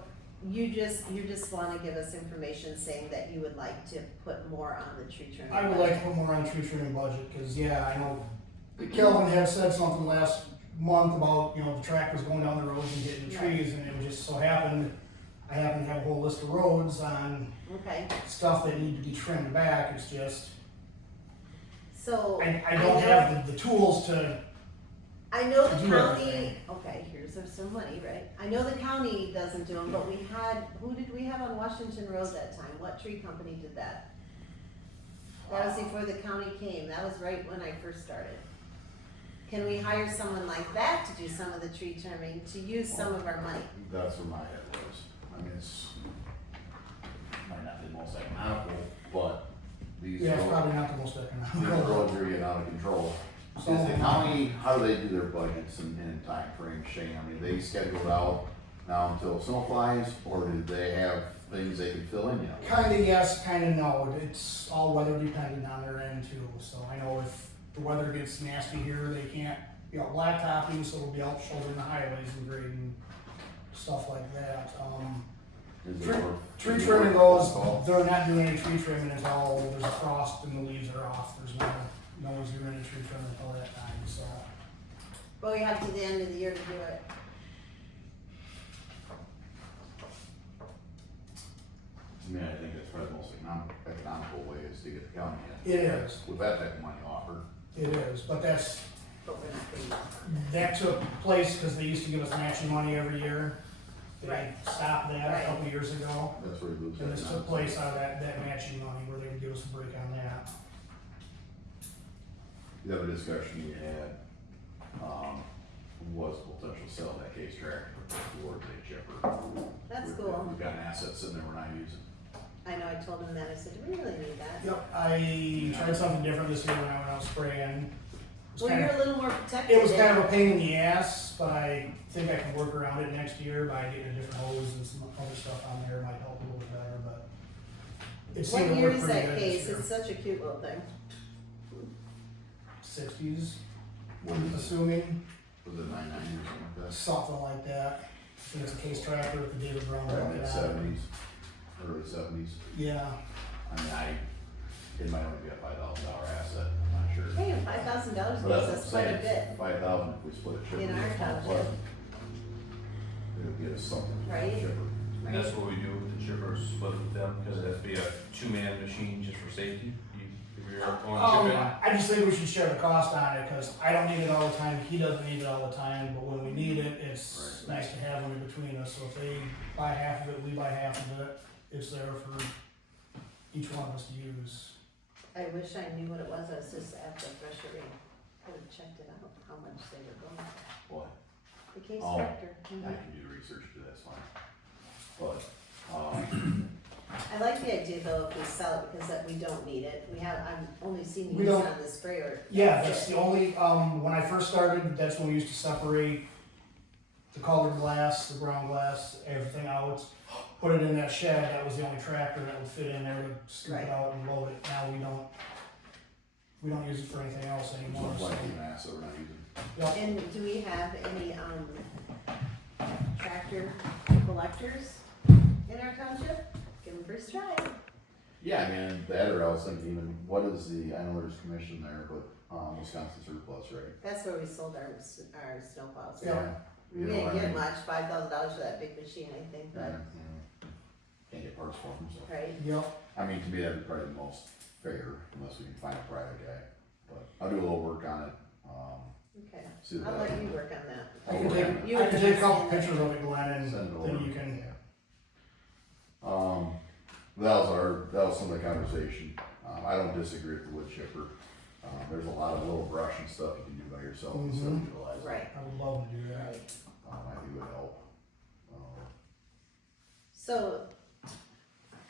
you just wanna give us information saying that you would like to put more on the tree trimming I would budget. like to put more on the tree trimming budget, cause yeah, I know Kelvin had said something last month about, the tractors going down the roads and hitting the Right. trees, and it just so happened, I happen to have a whole list of roads on Okay, stuff that need to be trimmed back. It's just, so. I don't have the tools to, I know the do county, everything. okay, here's some money, right? I know the county doesn't do them, but who did we have on Washington Road that time? What tree company did that? That was before the county came, that was right when I first started. Can we hire someone like that to do some of the tree trimming, to use some of our money? That's where my head was. I mean, it's, might not be the most economical, but these yeah, it's roads, probably not the most these economical. roads are getting out of control. Is So- the county, how do they do their budgets and time frame, Shane? I mean, they schedule it out now until snow flies, or do they have things they can fill in yet? Kinda yes, kinda no. It's all weather dependent on their end too. So I know if the weather gets nasty here, they can't, blacktopping, so we'll be out shouldering the highways and grading, stuff like that. Is Tree- it worth- Tree is it trimming worth goes, the call? they're not doing any tree trimming until there's a frost and the leaves are off. There's no one's doing any tree trimming until that time, so. But we have to the end of the year to do it. I mean, I think that's probably the most economical way is to get the county in. It is. With that type of money offered. It is, but But we're not getting that took place because they used to give us matching money every year. They Right. stopped that Right. a couple years ago, That's where you lose that. and this took place out of that matching money where they would give us a break on that. The other discussion we had, was potential sell that case tractor towards a chipper. That's We've- cool. We've got assets in there we're not using. I know, I told him that, I said, do we really need that? Yep, I tried something different this year when I went out spraying. It was Well, kind you're of- a little more protected. It was kind of a pain in the ass, but I think I can work around it next year by getting a different hose and some other stuff on there. It might help a little bit better, but it What seemed to year work is pretty that good case? this year. It's such a cute little thing. 60s, I'm assuming, Was it 99 or something like that? something like that. I think it's a case tractor with the David Brown. Right, bucket mid on it. seventies, early seventies. Yeah, I mean, it might only be a $5,000 asset, I'm not sure. Hey, $5,000 But gives that's us what I'm quite a saying, bit. 5,000 if we split a chipper. In our with township. Pleasant, it'll get us something. for Right. the chipper. And that's what we do with the chippers, split with them, because it has to be a two-man machine just for safety. If you're going chipping. I just think we should share the cost on it, cause I don't need it all the time, he doesn't need it all the time, but when we need it, it's Right. nice to have them in between us. So if they buy half of it, we buy half of it, it's there for each one of us to use. I wish I knew what it was, I was just at the thresher, could have checked it out, how much they were going. What? The case Oh. tractor. I Mhm. can do the research too, that's fine. But, I like the idea though, if we sell it, because that we don't need it, I'm only seeing We use don't- on the sprayer. Yeah, that's the only, when I first started, that's when we used to separate the colored glass, the brown glass, everything out, put it in that shed. That was the only tractor that would fit in there to scoop Right. it out and load it. Now we don't use it for anything else it's anymore, not so. like an asset we're not using. Yep. And do we have any, tractor tractor collectors in our township? Give them first try. Yeah, I mean, that or I was thinking even, what is the, I know there's commission there, but, Wisconsin surplus, right? That's where we sold our snowplows. Yeah. We You know didn't what I get mean? much, $5,000 for that big machine, I think, Yeah, but, can't get parts for them, so. right? Yep. I mean, to me, that'd be probably the most fair, unless we can find a private guy, but I'll do a little work on it, Okay, see what I'll that. let you work on that. I can You take, I can take a couple understand. pictures of it, Glenn, and Send it over. then you can, That was some of the conversation. I don't disagree with the wood chipper. There's a lot of little brush and stuff you can do by yourself instead of utilizing. Right, I would love to do that. right. I think it would help. So,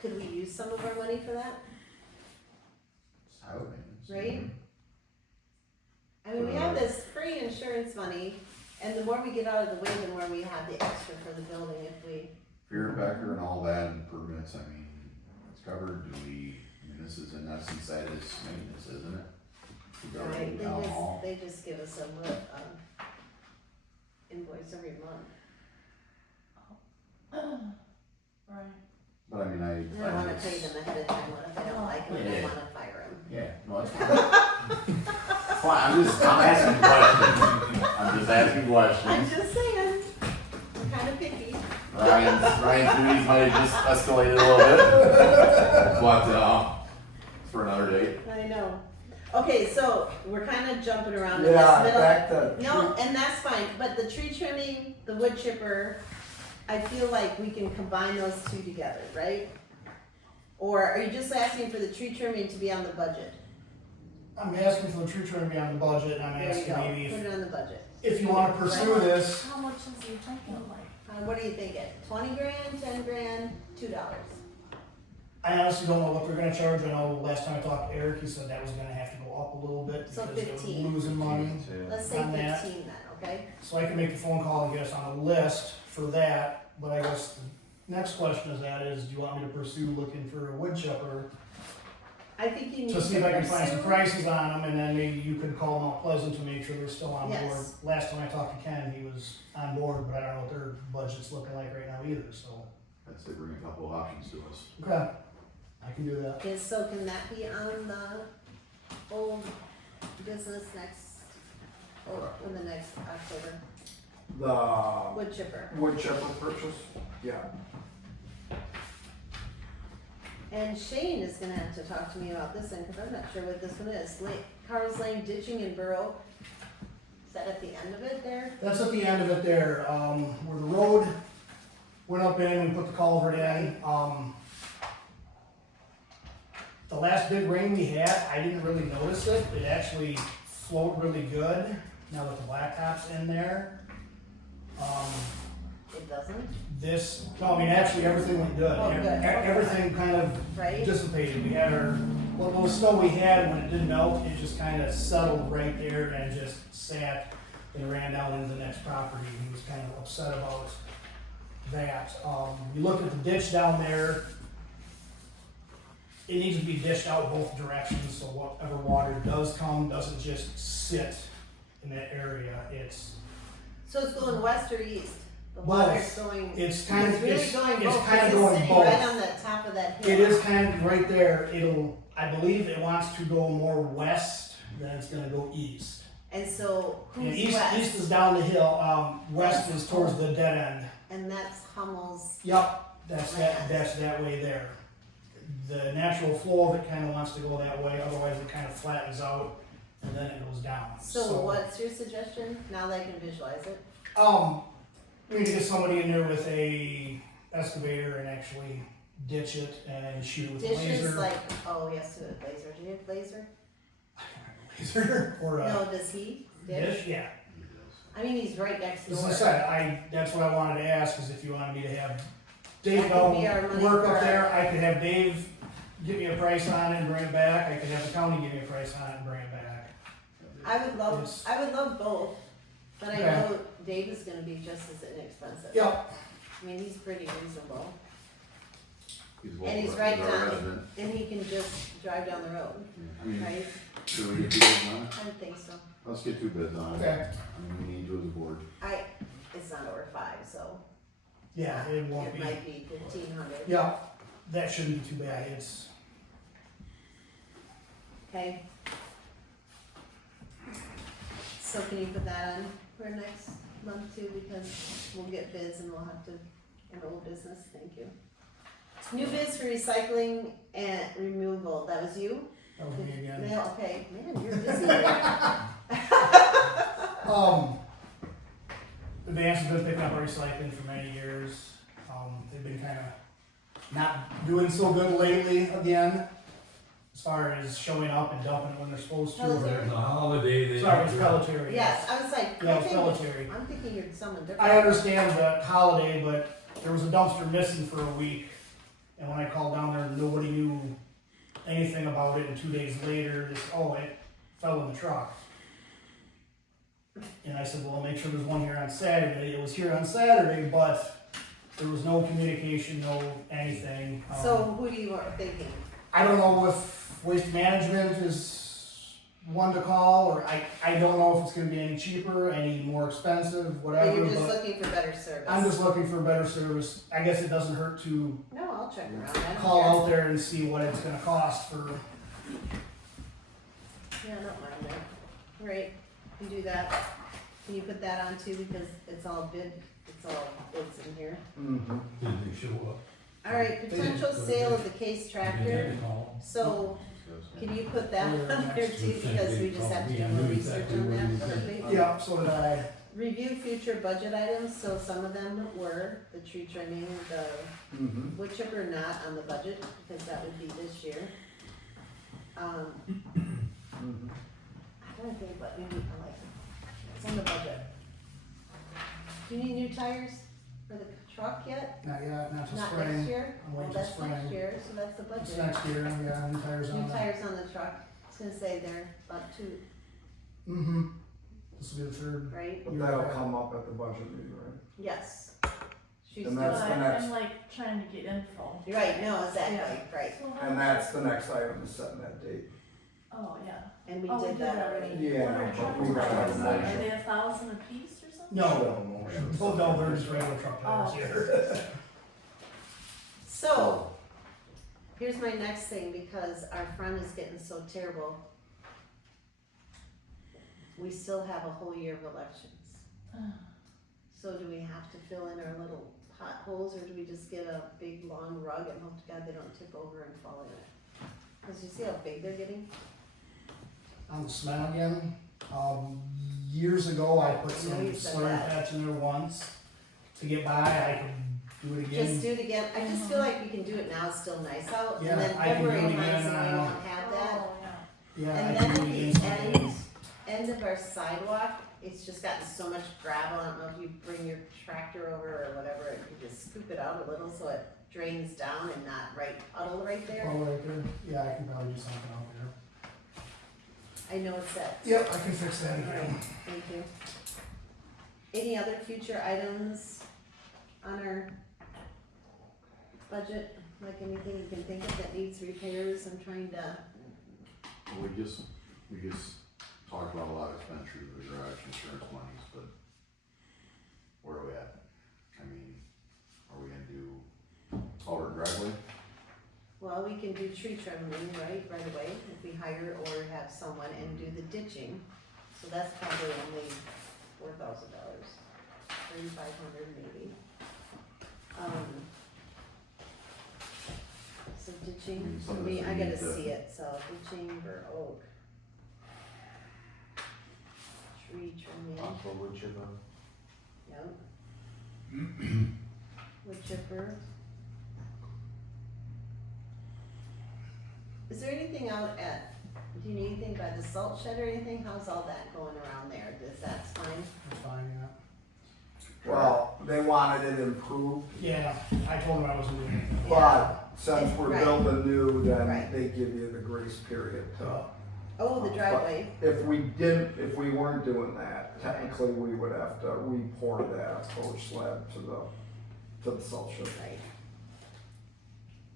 could we use some of our money for that? It's highway maintenance. Right? I mean, we have this free insurance money, and the more we get out of the way, the more we have the extra for the building if we, Fear factor and all that and permits, I mean, it's covered. Do we, I mean, this is in essence, that is maintenance, isn't it? We got right, it down all. they just give us a little, invoice every month. Right. But I mean, I don't wanna pay them ahead of time, what if I don't like them, and I Yeah. wanna fire them? Yeah, no, it's fine. Fine, I'm asking questions. I'm just asking I'm questions. just saying, I'm kinda picky. Ryan's duties might have just escalated a little bit. But, for another date. I know. Okay, so we're kinda jumping around in Yeah, this middle. back to. No, and that's fine, but the tree trimming, the wood chipper, I feel like we can combine those two together, right? Or are you just asking for the tree trimming to be on the budget? I'm asking for the tree trim to be on the budget, and I'm There you asking go, maybe put it on the budget. if you wanna pursue this, How much is he thinking like? What are you thinking? 20 grand, 10 grand, $2? I honestly don't know what they're gonna charge. I know last time I talked to Eric, he said that was gonna have to go up a little bit So because they're 15. losing money. Let's say On that. 15 then, okay? So I can make the phone call and get us on a list for that, but I guess the next question is do you want me to pursue looking for a wood chipper I think you need to see if I can find some pursue- prices on them, and then maybe you could call Mount Pleasant to make sure they're still on board. Yes. Last time I talked to Ken, he was on board, but I don't know what their budget's looking like right now either, so. I'd say bring a couple of options to us. Okay, I can do that. Okay, so can that be on the old business in the next October? The Wood chipper. wood chipper purchase, yeah. And Shane is gonna have to talk to me about this one, cause I'm not sure what this one is. Carl's Lane ditching and borough. Is that at the end of it there? That's at the end of it there, where the road went up in, we put the culvert in, the last big rain we had, I didn't really notice it, it actually flowed really good, now that the blacktop's in there. It doesn't, No, I mean, actually, everything went good. Oh, good. Everything kind of right? dissipated, we had what little snow we had, when it didn't melt, it just kind of settled right there and just sat and ran down into the next property. He was kind of upset about that. You look at the ditch down there, it needs to be dished out both directions, so whatever water does come doesn't just sit in that area. So it's going west or east? The Both. water's going, It's kind of, really it's going kind both, of 'cause it's going sitting both. right on the top of that hill. It is kind of right there, I believe it wants to go more west than it's gonna go east. And so And who's east west? is down the hill, west is towards the dead end. And that's Hummel's, Yep, that's that way there. The natural flow of it kinda wants to go that way, otherwise it kind of flattens out and then it goes down. so what's your suggestion, now that I can visualize it? We need to get somebody in there with a excavator and actually ditch it and shoot it with a Dishes laser. like, oh yes, with a laser, do you have laser? Laser or No, a does he? Dish? dish, yeah. I mean, he's right next As I door. said, that's what I wanted to ask, is if you wanted me to have Dave That go could be our money work for up there, our- I could have Dave give me a price on it and bring it back, I could have the county give me a price on it and bring it back. I would It's- love both, but I Okay. know Dave is gonna be just as inexpensive. Yep, I mean, he's pretty reasonable, Well, and he's right our down, resident. and he can just drive down the road, I mean, right? should we get 2 bids on it? I would think so. Let's get 2 bids on it. okay, I mean, we need to as a board. It's not over 5, so, Yeah, it won't It be. might be 1,500. Yeah, that shouldn't be too bad. It's, Okay. So can you put that on for next month too, because we'll get bids and we'll have to, in old business, thank you. New bids for recycling and removal, that was you? that was me again. Mail, okay, man, you're busy here. Advance has been picking up recycling for many years. They've been kind of not doing so good lately again, as far as showing up and dumping it when they're supposed to. Pelletary. There's a holiday, they. Sorry, it's Pelletary. Yes, I was like, Yeah, it's Pelletary. I'm thinking you're someone different. I understand the holiday, but there was a dumpster missing for a week, and when I called down there, nobody knew anything about it, and 2 days later, it fell in the truck. And I said, well, I'll make sure there's one here on Saturday. It was here on Saturday, but there was no communication, no anything. So who do you are thinking? I don't know if Waste Management is one to call, or I don't know if it's gonna be any cheaper, any more expensive, Or whatever, you're just but looking for better service? I'm just looking for better service. I guess it doesn't hurt to No, I'll check around, I don't call care. out there and see what it's gonna cost for, Yeah, I don't mind that. Right, you do that. Can you put that on too, because it's all bids in here. Mm-hmm. Did they show up? All right, potential sale of the case tractor, so can you put that on there too, because we just have to do more research on that, probably. yeah, so did I. Review future budget items, so some of them were the tree trimming, the Mm-hmm. wood chipper not on the budget, because that would be this year. Mm-hmm. I don't think, but maybe I like, it's on the budget. Do you need new tires for the truck yet? Not yet, not till Not spring. next year? I'm Well, waiting till that's next spring. year, so that's the It's budget. next year, yeah, new tires on New the. tires on the truck, I was gonna say they're about two, Mm-hmm. This will be the third. right? But that'll come up at the budget meeting, right? Yes. She's And doing that's the But next- I'm like trying to get info. You're right, no, exactly, right, So how And much- that's the next item, is setting that date. Oh, yeah. and we Oh, did that already. Yeah, What are but truck we gotta have tires? a Are motion. they 1,000 a piece or something? No, oh no, they're just regular truck tires Oh. here. So, here's my next thing, because our front is getting so terrible. We still have a whole year of elections. So do we have to fill in our little potholes, or do we just get a big long rug and hope to God they don't tip over and fall in it? Cause you see how big they're getting? On the cement again, years ago, I put I know you some said slurry that. patch in there once to get by. I can do it again. Just do it again, I just feel like we can do it now, it's still nice out, Yeah, and then I can do it February again, comes and we I know. won't have that. Oh, yeah. Yeah, And I then can at do it the again. end of our sidewalk, it's just gotten so much gravel, I don't know if you bring your tractor over or whatever, you just scoop it out a little so it drains down and not puddle right there. Oh, right there. Yeah, I can probably do something out there. I know it's that, Yep, I can fix that again. thank you. Any other future items on our budget, like anything you can think of that needs repairs? I'm trying to, We just talked about a lot of expenditures of the garage insurance monies, but where are we at? I mean, are we gonna do culvert driveway? well, we can do tree trimming, right away, if we hire or have someone and do the ditching. So that's probably only $4,000, 3,500 maybe. So ditching, Some for of me, this I we gotta need to- see it, so ditching for oak. Tree trimming, Also wood chipper. yep. Wood chipper. Is there anything out at, do you need anything by the salt shed or anything? How's all that going around there? Is that fine? That's fine, yeah. Well, they wanted it improved, Yeah, I told them I wasn't doing anything. but since we're Right. building new, then Right. they give you the grace period to. Oh, the driveway, If we weren't doing that, technically we would have to re-pour that approach slab to the salt shed, right.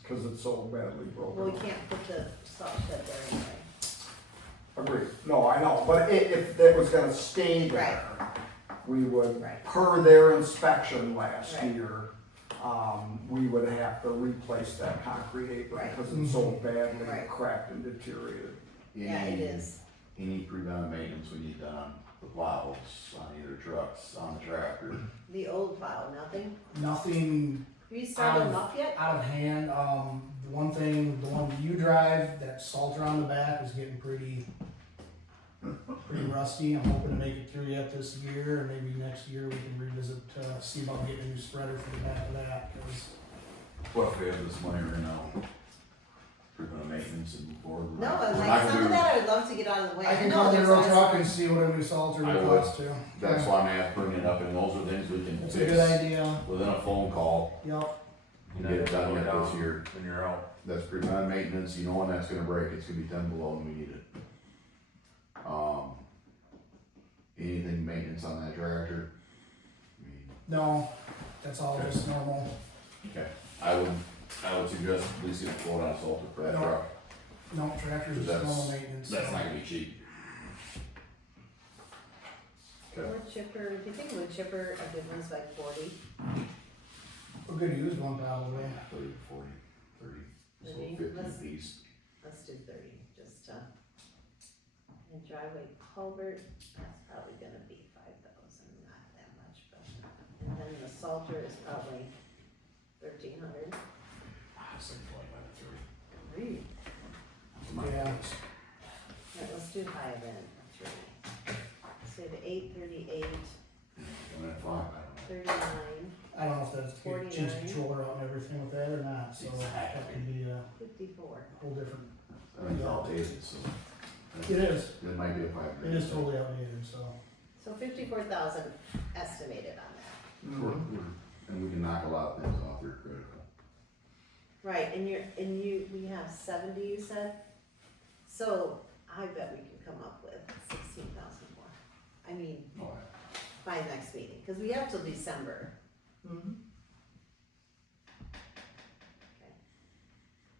cause it's so badly broken. Well, we can't put the salt shed there anyway. Agreed, no, I know, but if that was gonna stay there, we would, Right. per their inspection last Right. year, we would have to replace that concrete apron Right. because it's so badly Right. cracked and deteriorated. Yeah, it is. Any preventive maintenance we need done on the plows, on either trucks, on the tractor. The old plow, nothing? Nothing Have you started them up yet? out of hand. The one thing, the one you drive, that salter on the back is getting pretty rusty. I'm hoping to make it through yet this year, and maybe next year we can revisit, see about getting a new spreader for the back of that, 'cause What if we have this money right now? Preventive maintenance and move forward. No, We're and not like gonna some of do- that I would love to get out of the way. I can know call the there's road always- truck and see what a new salter I would would. cost too. That's why I'm bringing it up, and those are things we can It's a good fix idea. within a phone call. Yep. You get it done yet this year. When you're out. That's preventive maintenance, you know when that's gonna break, it's gonna be 10 below and we need it. Anything maintenance on that tractor? I mean, No, that's all just normal. okay, I would suggest at least get a quote on a salter for that No. truck. No, tractor's just That's- normal maintenance. That's so. not gonna be cheap. Okay. Wood chipper, do you think wood chipper, a good one's like 40? A good used one probably. 30 to 40, 30, so 30, 50 let's- apiece. Let's do 30, just, and driveway culvert, that's probably gonna be 5,000, not that much, but, and then the salter is probably 1,300. I was thinking like that, 30. Really? Yeah. Alright, let's do high then, 3. Say the 838, And then 5, I don't know. 39, I don't know if that's good, change the 49. controller out and everything with that or not, so that could be a 54. whole different. I think it's outdated, so. It is, It might be a 5 it is totally outdated, so. So 54,000 estimated on that. And we can knock a lot of things off your critical. Right, we have 70, you said? So I bet we could come up with 16,000 more. I mean, No, by next meeting, because we have till December. Okay.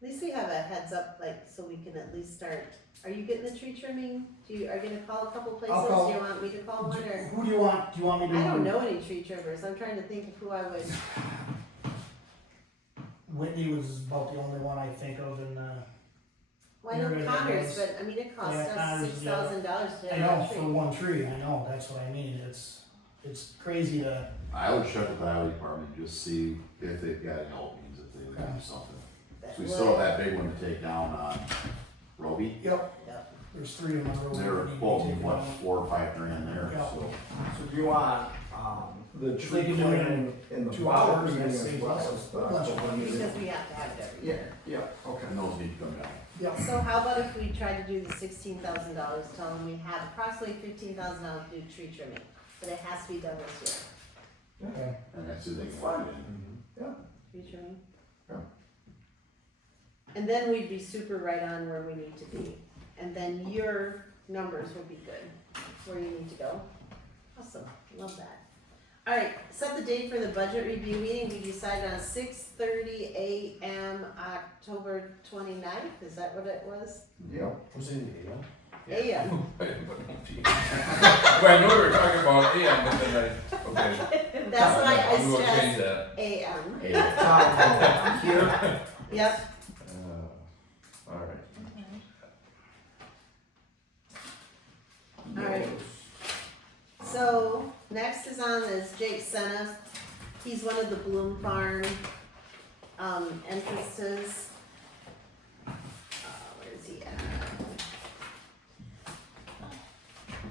At least we have a heads up, like, so we can at least start, are you getting the tree trimming? Are you gonna call a couple places? call. Do you want me to call one, or? Who do you want me to? I don't know any tree trimmers, I'm trying to think of who I would, Whitney was about the only one I think of in, well, I know Area Connors, knows. but I mean, it costs Yeah, us Connors, $6,000 to I have know, a for tree. one tree, I know, that's what I mean, it's crazy to, I would check with the highway department, and just see if they've got any openings, if they would do something. That So we would- still have that big one to take down on Roby. yep, Yep. there's 3 of them. on the road They're that need to be quoting, taken what, down. 4 or 5 grand there, Yeah. so. So do you want, the If tree they can do it in clearing in the 2 budget hours, meeting that as saves well us as a bunch of the money. meeting? Because we have to have it every Yeah, year. yeah, okay. And those need to come down. Yep, So how about if we try to do the $16,000, tell them we have approximately $15,000 to do tree trimming, but it has to be done this okay, And that's who they can find it. year. Tree trimming? Yeah. And then we'd be super right on where we need to be, and then your numbers would be good, where you need to go. Awesome, love that. Alright, set the date for the budget review meeting, we decided on 6:30 AM, October 29th, is that what it was? Yep. Was it AM? AM. Well, I know we were talking about AM, but then okay. That's why I I'm gonna change stressed that. AM. Town hall here. Yep, Alright. alright. So, next is on is Jake Senna. He's one of the Bloom Farm, entrances. Where is he at?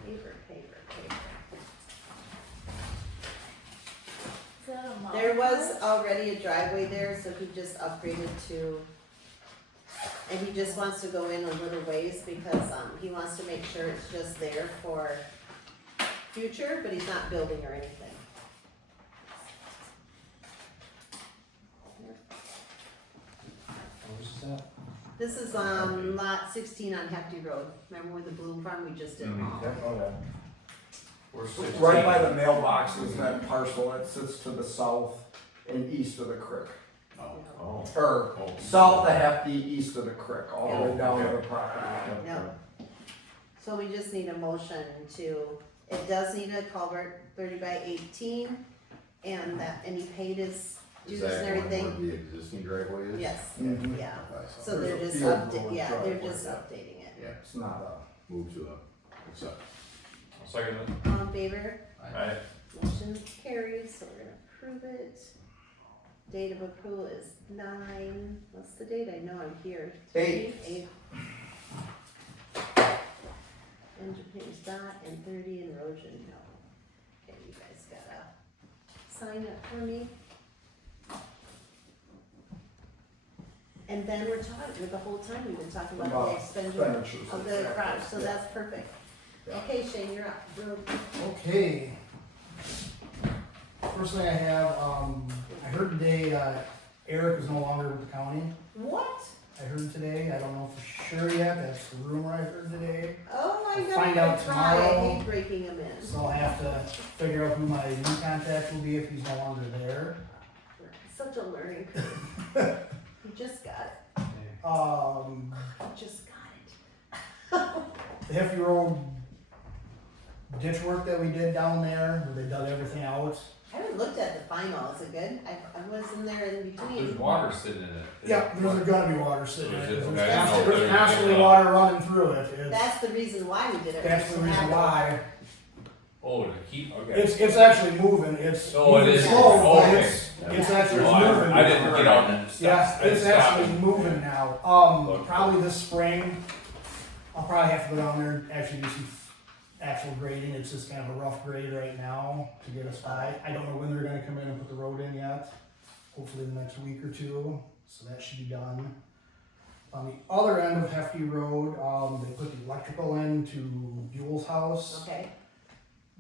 Paper. Is that a mountain There was bike? already a driveway there, so he just upgraded to, and he just wants to go in a little ways because, he wants to make sure it's just there for future, but he's not building or anything. This is, lot 16 on Hefty Road. Remember with the Bloom Farm, we just did them all. We're Right by the mailbox is that parcel that sits to the south and east of the creek. Oh. Or Oh. south of Hefty, east of the creek, all the way down to Okay. the property line. No. So we just need a motion to, it does need a culvert 30 by 18, and he paid his Is juice that and going where everything. the existing driveway is? Yes, Mhm. yeah, Okay, so There's they're a just field updating, road yeah, they're driveway, just yeah. updating it. Yeah, it's not Move to accept. I'll second it. All in favor? Alright, Motion carries, so we're gonna approve it. Date of approval is 9, what's the date? I know I'm here. 8. 8. Engineers dot and 30 erosion hill. Okay, you guys gotta sign up for me. And then we're talking, with the whole time we've been talking about the about expenditure expenditures. of the garage, so Yeah. that's perfect. Yeah. Okay, Shane, you're up. Okay. First thing I have, I heard today, Eric is no longer with the county. What? I heard today, I don't know for sure yet, that's the rumor I heard today. Oh my I'll god, find you're out trying. I tomorrow. hate breaking them in. So I'll have to figure out who my new contact will be if he's no longer there. Such a learning curve. You just got it. You just got it. The Hefty Road ditch work that we did down there, where they dug everything out. I haven't looked at the final. Is it good? I was in there in between. there's water sitting in it. Yeah, there's gonna be water sitting in it. Is it? There's Okay, I didn't know if there's there was constantly any- water running through it. It's, That's the reason why we did it. that's the reason why. Oh, to keep, okay. It's actually moving. It's Oh, it moving is. slow, but Okay. it's actually Oh, moving. I didn't get out and stuff. Yes, I it's stopped actually and- moving now. Look. Probably this spring, I'll probably have to go down there and actually do some actual grading. It's just kind of a rough grade right now to get us by. I don't know when they're gonna come in and put the road in yet. Hopefully the next week or two, so that should be done. On the other end of Hefty Road, they put the electrical in to Buell's house. Okay.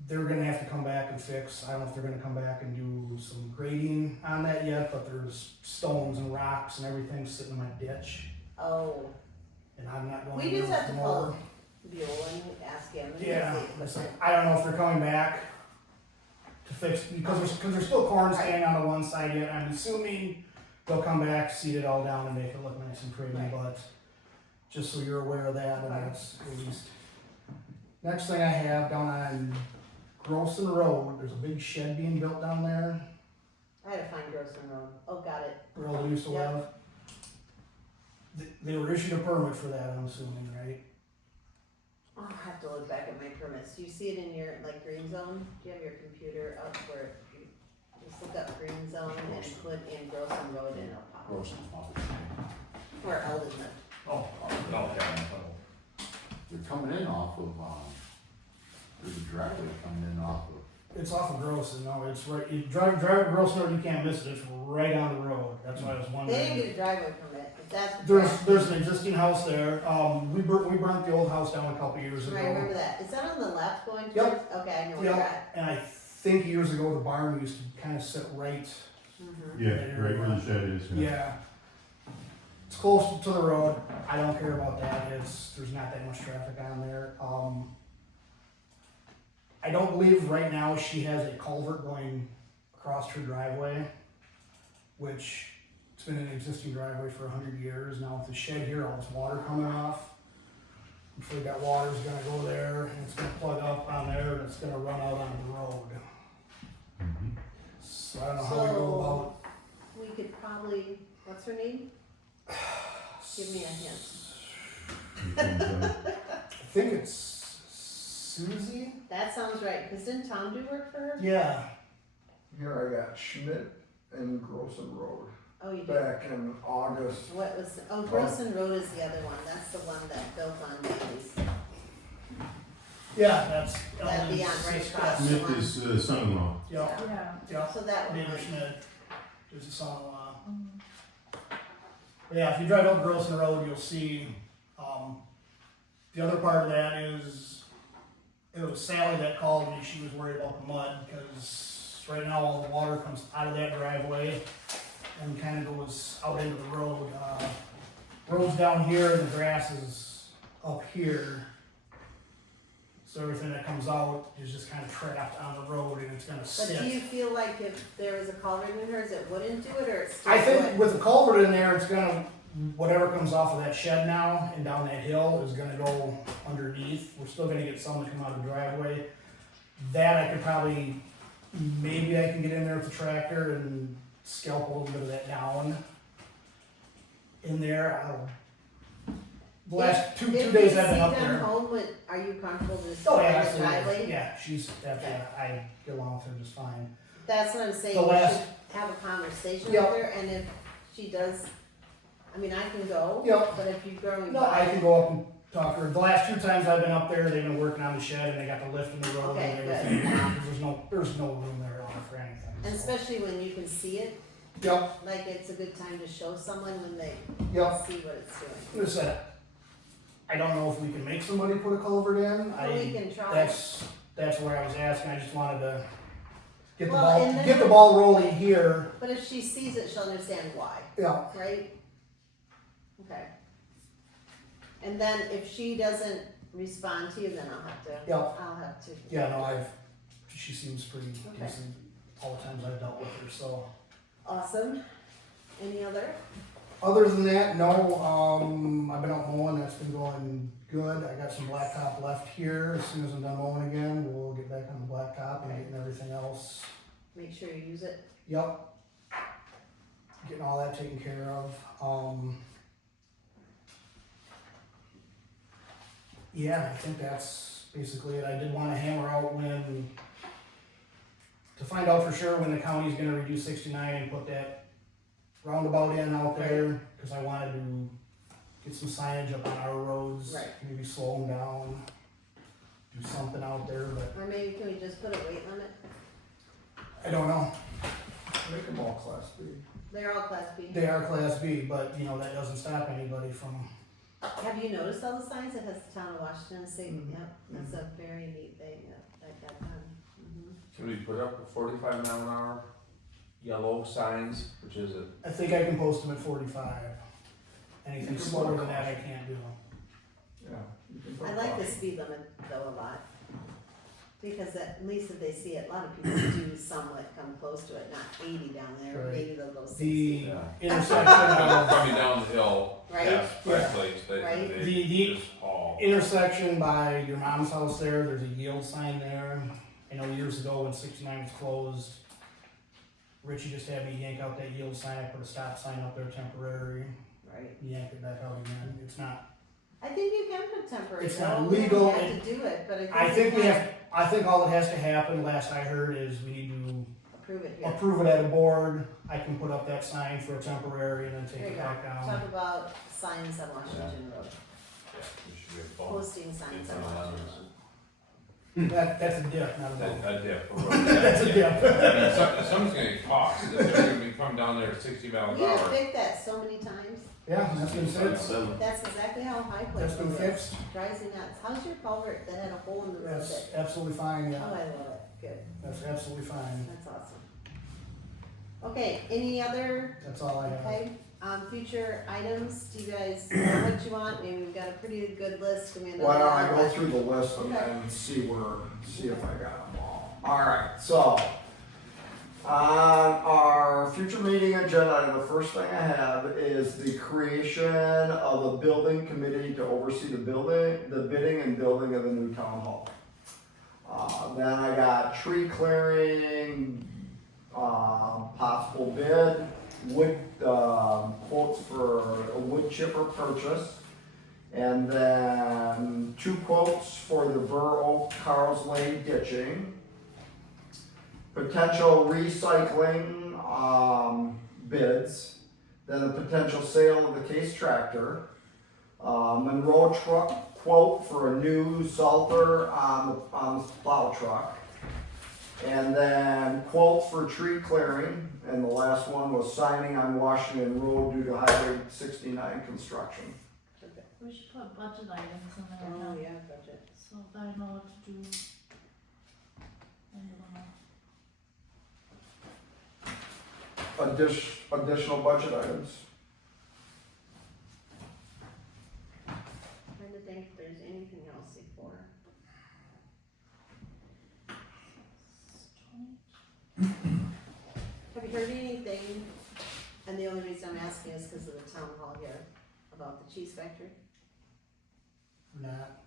They're gonna have to come back and fix, I don't know if they're gonna come back and do some grading on that yet, but there's stones and rocks and everything sitting in my ditch, Oh, and I'm not going we to just have to call more. Buell and ask him. and Yeah, see. that's like, I don't know if they're coming back to fix, because there's still corn standing on the one side yet, I'm assuming they'll come back, seed it all down and make it look nice and pretty, Right. but just so you're aware of that, and Okay. that's at least. Next thing I have down on Grossen Road, there's a big shed being built down there, I had to find Grossman Road. Oh, got it. where all they used to Yep. live. They were issued a permit for that, I'm assuming, right? I'll have to look back at my permits. Do you see it in your, like, green zone? Do you have your computer up where you just look up green zone and put in Grossman Road and it'll pop up? Where Eldon lived. Oh, no, yeah. They're coming in off of, there's a driveway coming in off of, It's off of Grossen, no, it's right, you drive Grossen Road, you can't miss it, it's right on the road, that's why I was They didn't wondering. get a driveway permit, if that's what There's an existing house there, we burnt the old house down a couple years I ago. remember that. Is that on the left going Yep. towards? Okay, I know where you're Yep, at. and I think years ago, the barn used to kinda sit right, Mhm. Yeah, right where the shed is. yeah. It's close to the road, I don't care about that, there's not that much traffic on there, I don't believe right now she has a culvert going across her driveway, which it's been an existing driveway for 100 years. Now with the shed here, all this water coming off, I'm afraid that water's gonna go there and it's gonna plug up on there and it's gonna run out onto the road. So I don't know how we go about. We could probably, what's her name? Give me a hint. I think it's Susie? That sounds right, cause didn't Tom do work for her? Yeah, Here I got Schmidt and Grossen Road Oh, you did. back in August. What was, oh, Grossen Road is the other one. That's the one that built on Bailey's. yeah, that's. That'd be on Ellen's right sister. across. Smith is son-in-law. Yep, Yeah. yep. So that one Neighbor might, Schmidt is the son-in-law. Yeah, if you drive up Grossen Road, you'll see, the other part of that is, it was Sally that called me, she was worried about the mud, because right now all the water comes out of that driveway and kind of goes out into the road. Road's down here and the grass is up here. So everything that comes out is just kind of trapped on the road and it's gonna but sit. do you feel like if there was a culvert in hers, it wouldn't do it, or it's still I think would? with the culvert in there, it's gonna, whatever comes off of that shed now and down that hill is gonna go underneath. We're still gonna get some to come out of the driveway. That I could probably, maybe I can get in there with the tractor and scalp a little bit of that down in there. The last two days I've been up If you see them there. home, are you comfortable just Oh, in yeah, the absolutely. driveway? Yeah, she's, I get along with her just fine. That's what I'm saying, The you last- should have a conversation with Yep. her, and if she does, I mean, I can go, Yep. but if you're going No, I by, can go up and talk to her. The last 2 times I've been up there, they've been working on the shed and they got the lift in the road Okay, and good. everything. There's no room there on it for anything. and so. especially when you can see it, Yep, like it's a good time to show someone when they yep. see what it's doing. Listen, I don't know if we can make somebody put a culvert in. Or we can try. That's where I was asking. I just wanted to get the Well, ball, and then- get the ball rolling here. But if she sees it, she'll understand why, Yeah, right? Okay. And then if she doesn't respond to you, then yeah, I'll have to. yeah. No, she seems pretty Okay. decent all the times I've dealt with her. So, Awesome. Any other? other than that, no. I've been out mowing. That's been going good. I got some blacktop left here. As soon as I'm done mowing again, we'll get back on the blacktop and getting everything else. Make sure you use it. Yep. Getting all that taken care of. Yeah, I think that's basically it. I did want to hammer out to find out for sure when the county's gonna reduce 69 and put that roundabout in out there, because I wanted to get some signage up on our roads. Right. Maybe slow them down, do something out there, but Or maybe can we just put a weight limit? I don't know. Make them all Class B. They're all Class B. They are Class B, but that doesn't stop anybody from. Have you noticed all the signs that has the town of Washington State? Mhm. Yep, that's a very neat thing that got done. Mhm. Should we put up a 45 mph yellow signs, which is a, I think I can post them at 45. Anything You can slower put a than that, I caution. can't do. Yeah. you can put I like the caution. speed limit though a lot. Because at least if they see it, a lot of people do somewhat come close to it, not 80 down there, Right. maybe they'll go 60. The Yeah. intersection coming down the hill, Right? past Yeah. place, Right. they The just haul. intersection by your mom's house there's a yield sign there. I know years ago when 69 was closed, Richie just had me yank out that yield sign. I put a stop sign up there temporary. Right. Yank it back out again. It's not. I think you can put temporary. It's though. not We don't legal. have to do it, but I think you we can have. I think all that has to happen. Last I heard is we need to approve it here. approve it at a board. I can put up that sign for a temporary and then take There you it go. back down. Talk about signs on Washington Road, We should be a phone. posting signs on Washington Road. That's a dip, not a That, bump. a dip. That's a dip. I mean, something's gonna cost, if they're gonna be coming down there at 60 miles We an have hour. fixed that so many times. Yeah, that's been fixed. That's exactly how High That's Place been is. fixed. Drives me nuts. How's your culvert that had a hole in the road That's that, absolutely fine, oh, yeah. I love it. Good. That's absolutely fine. That's awesome. Okay, any other, That's all I have. okay, future items? Do you guys know what you want? Maybe we've got a pretty good list. Can we Why don't I go another- through the list and Okay. then see if I got them all. Alright, so, on our future meeting agenda, the first thing I have is the creation of a building committee to oversee the bidding and building of the new town hall. Then I got tree clearing, possible bid, wood, quotes for a wood chipper purchase. And then 2 quotes for the Burr Oak Carl's Lane ditching. Potential recycling, bids. Then a potential sale of the Case tractor. Monroe truck quote for a new salter on the plow truck. And then quote for tree clearing. And the last one was signing on Washington Road due to Highway 69 construction. We should put budget items in there, Oh, now, yeah, budget. so that I know what to do. I don't know. Additional budget items. Trying to think if there's anything else before. Have you heard anything, and the only reason I'm asking is because of the town hall here, about the cheese factory? Not.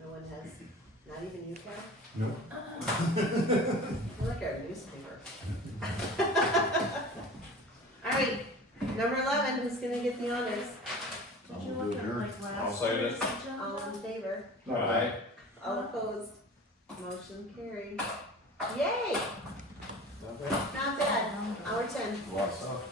No one has, not even you, Carol? Nope. Look at our newspaper. second it. All in favor? Aye. All opposed? Motion carried. Yay! Not bad. Not bad. Hour 10. Lots of.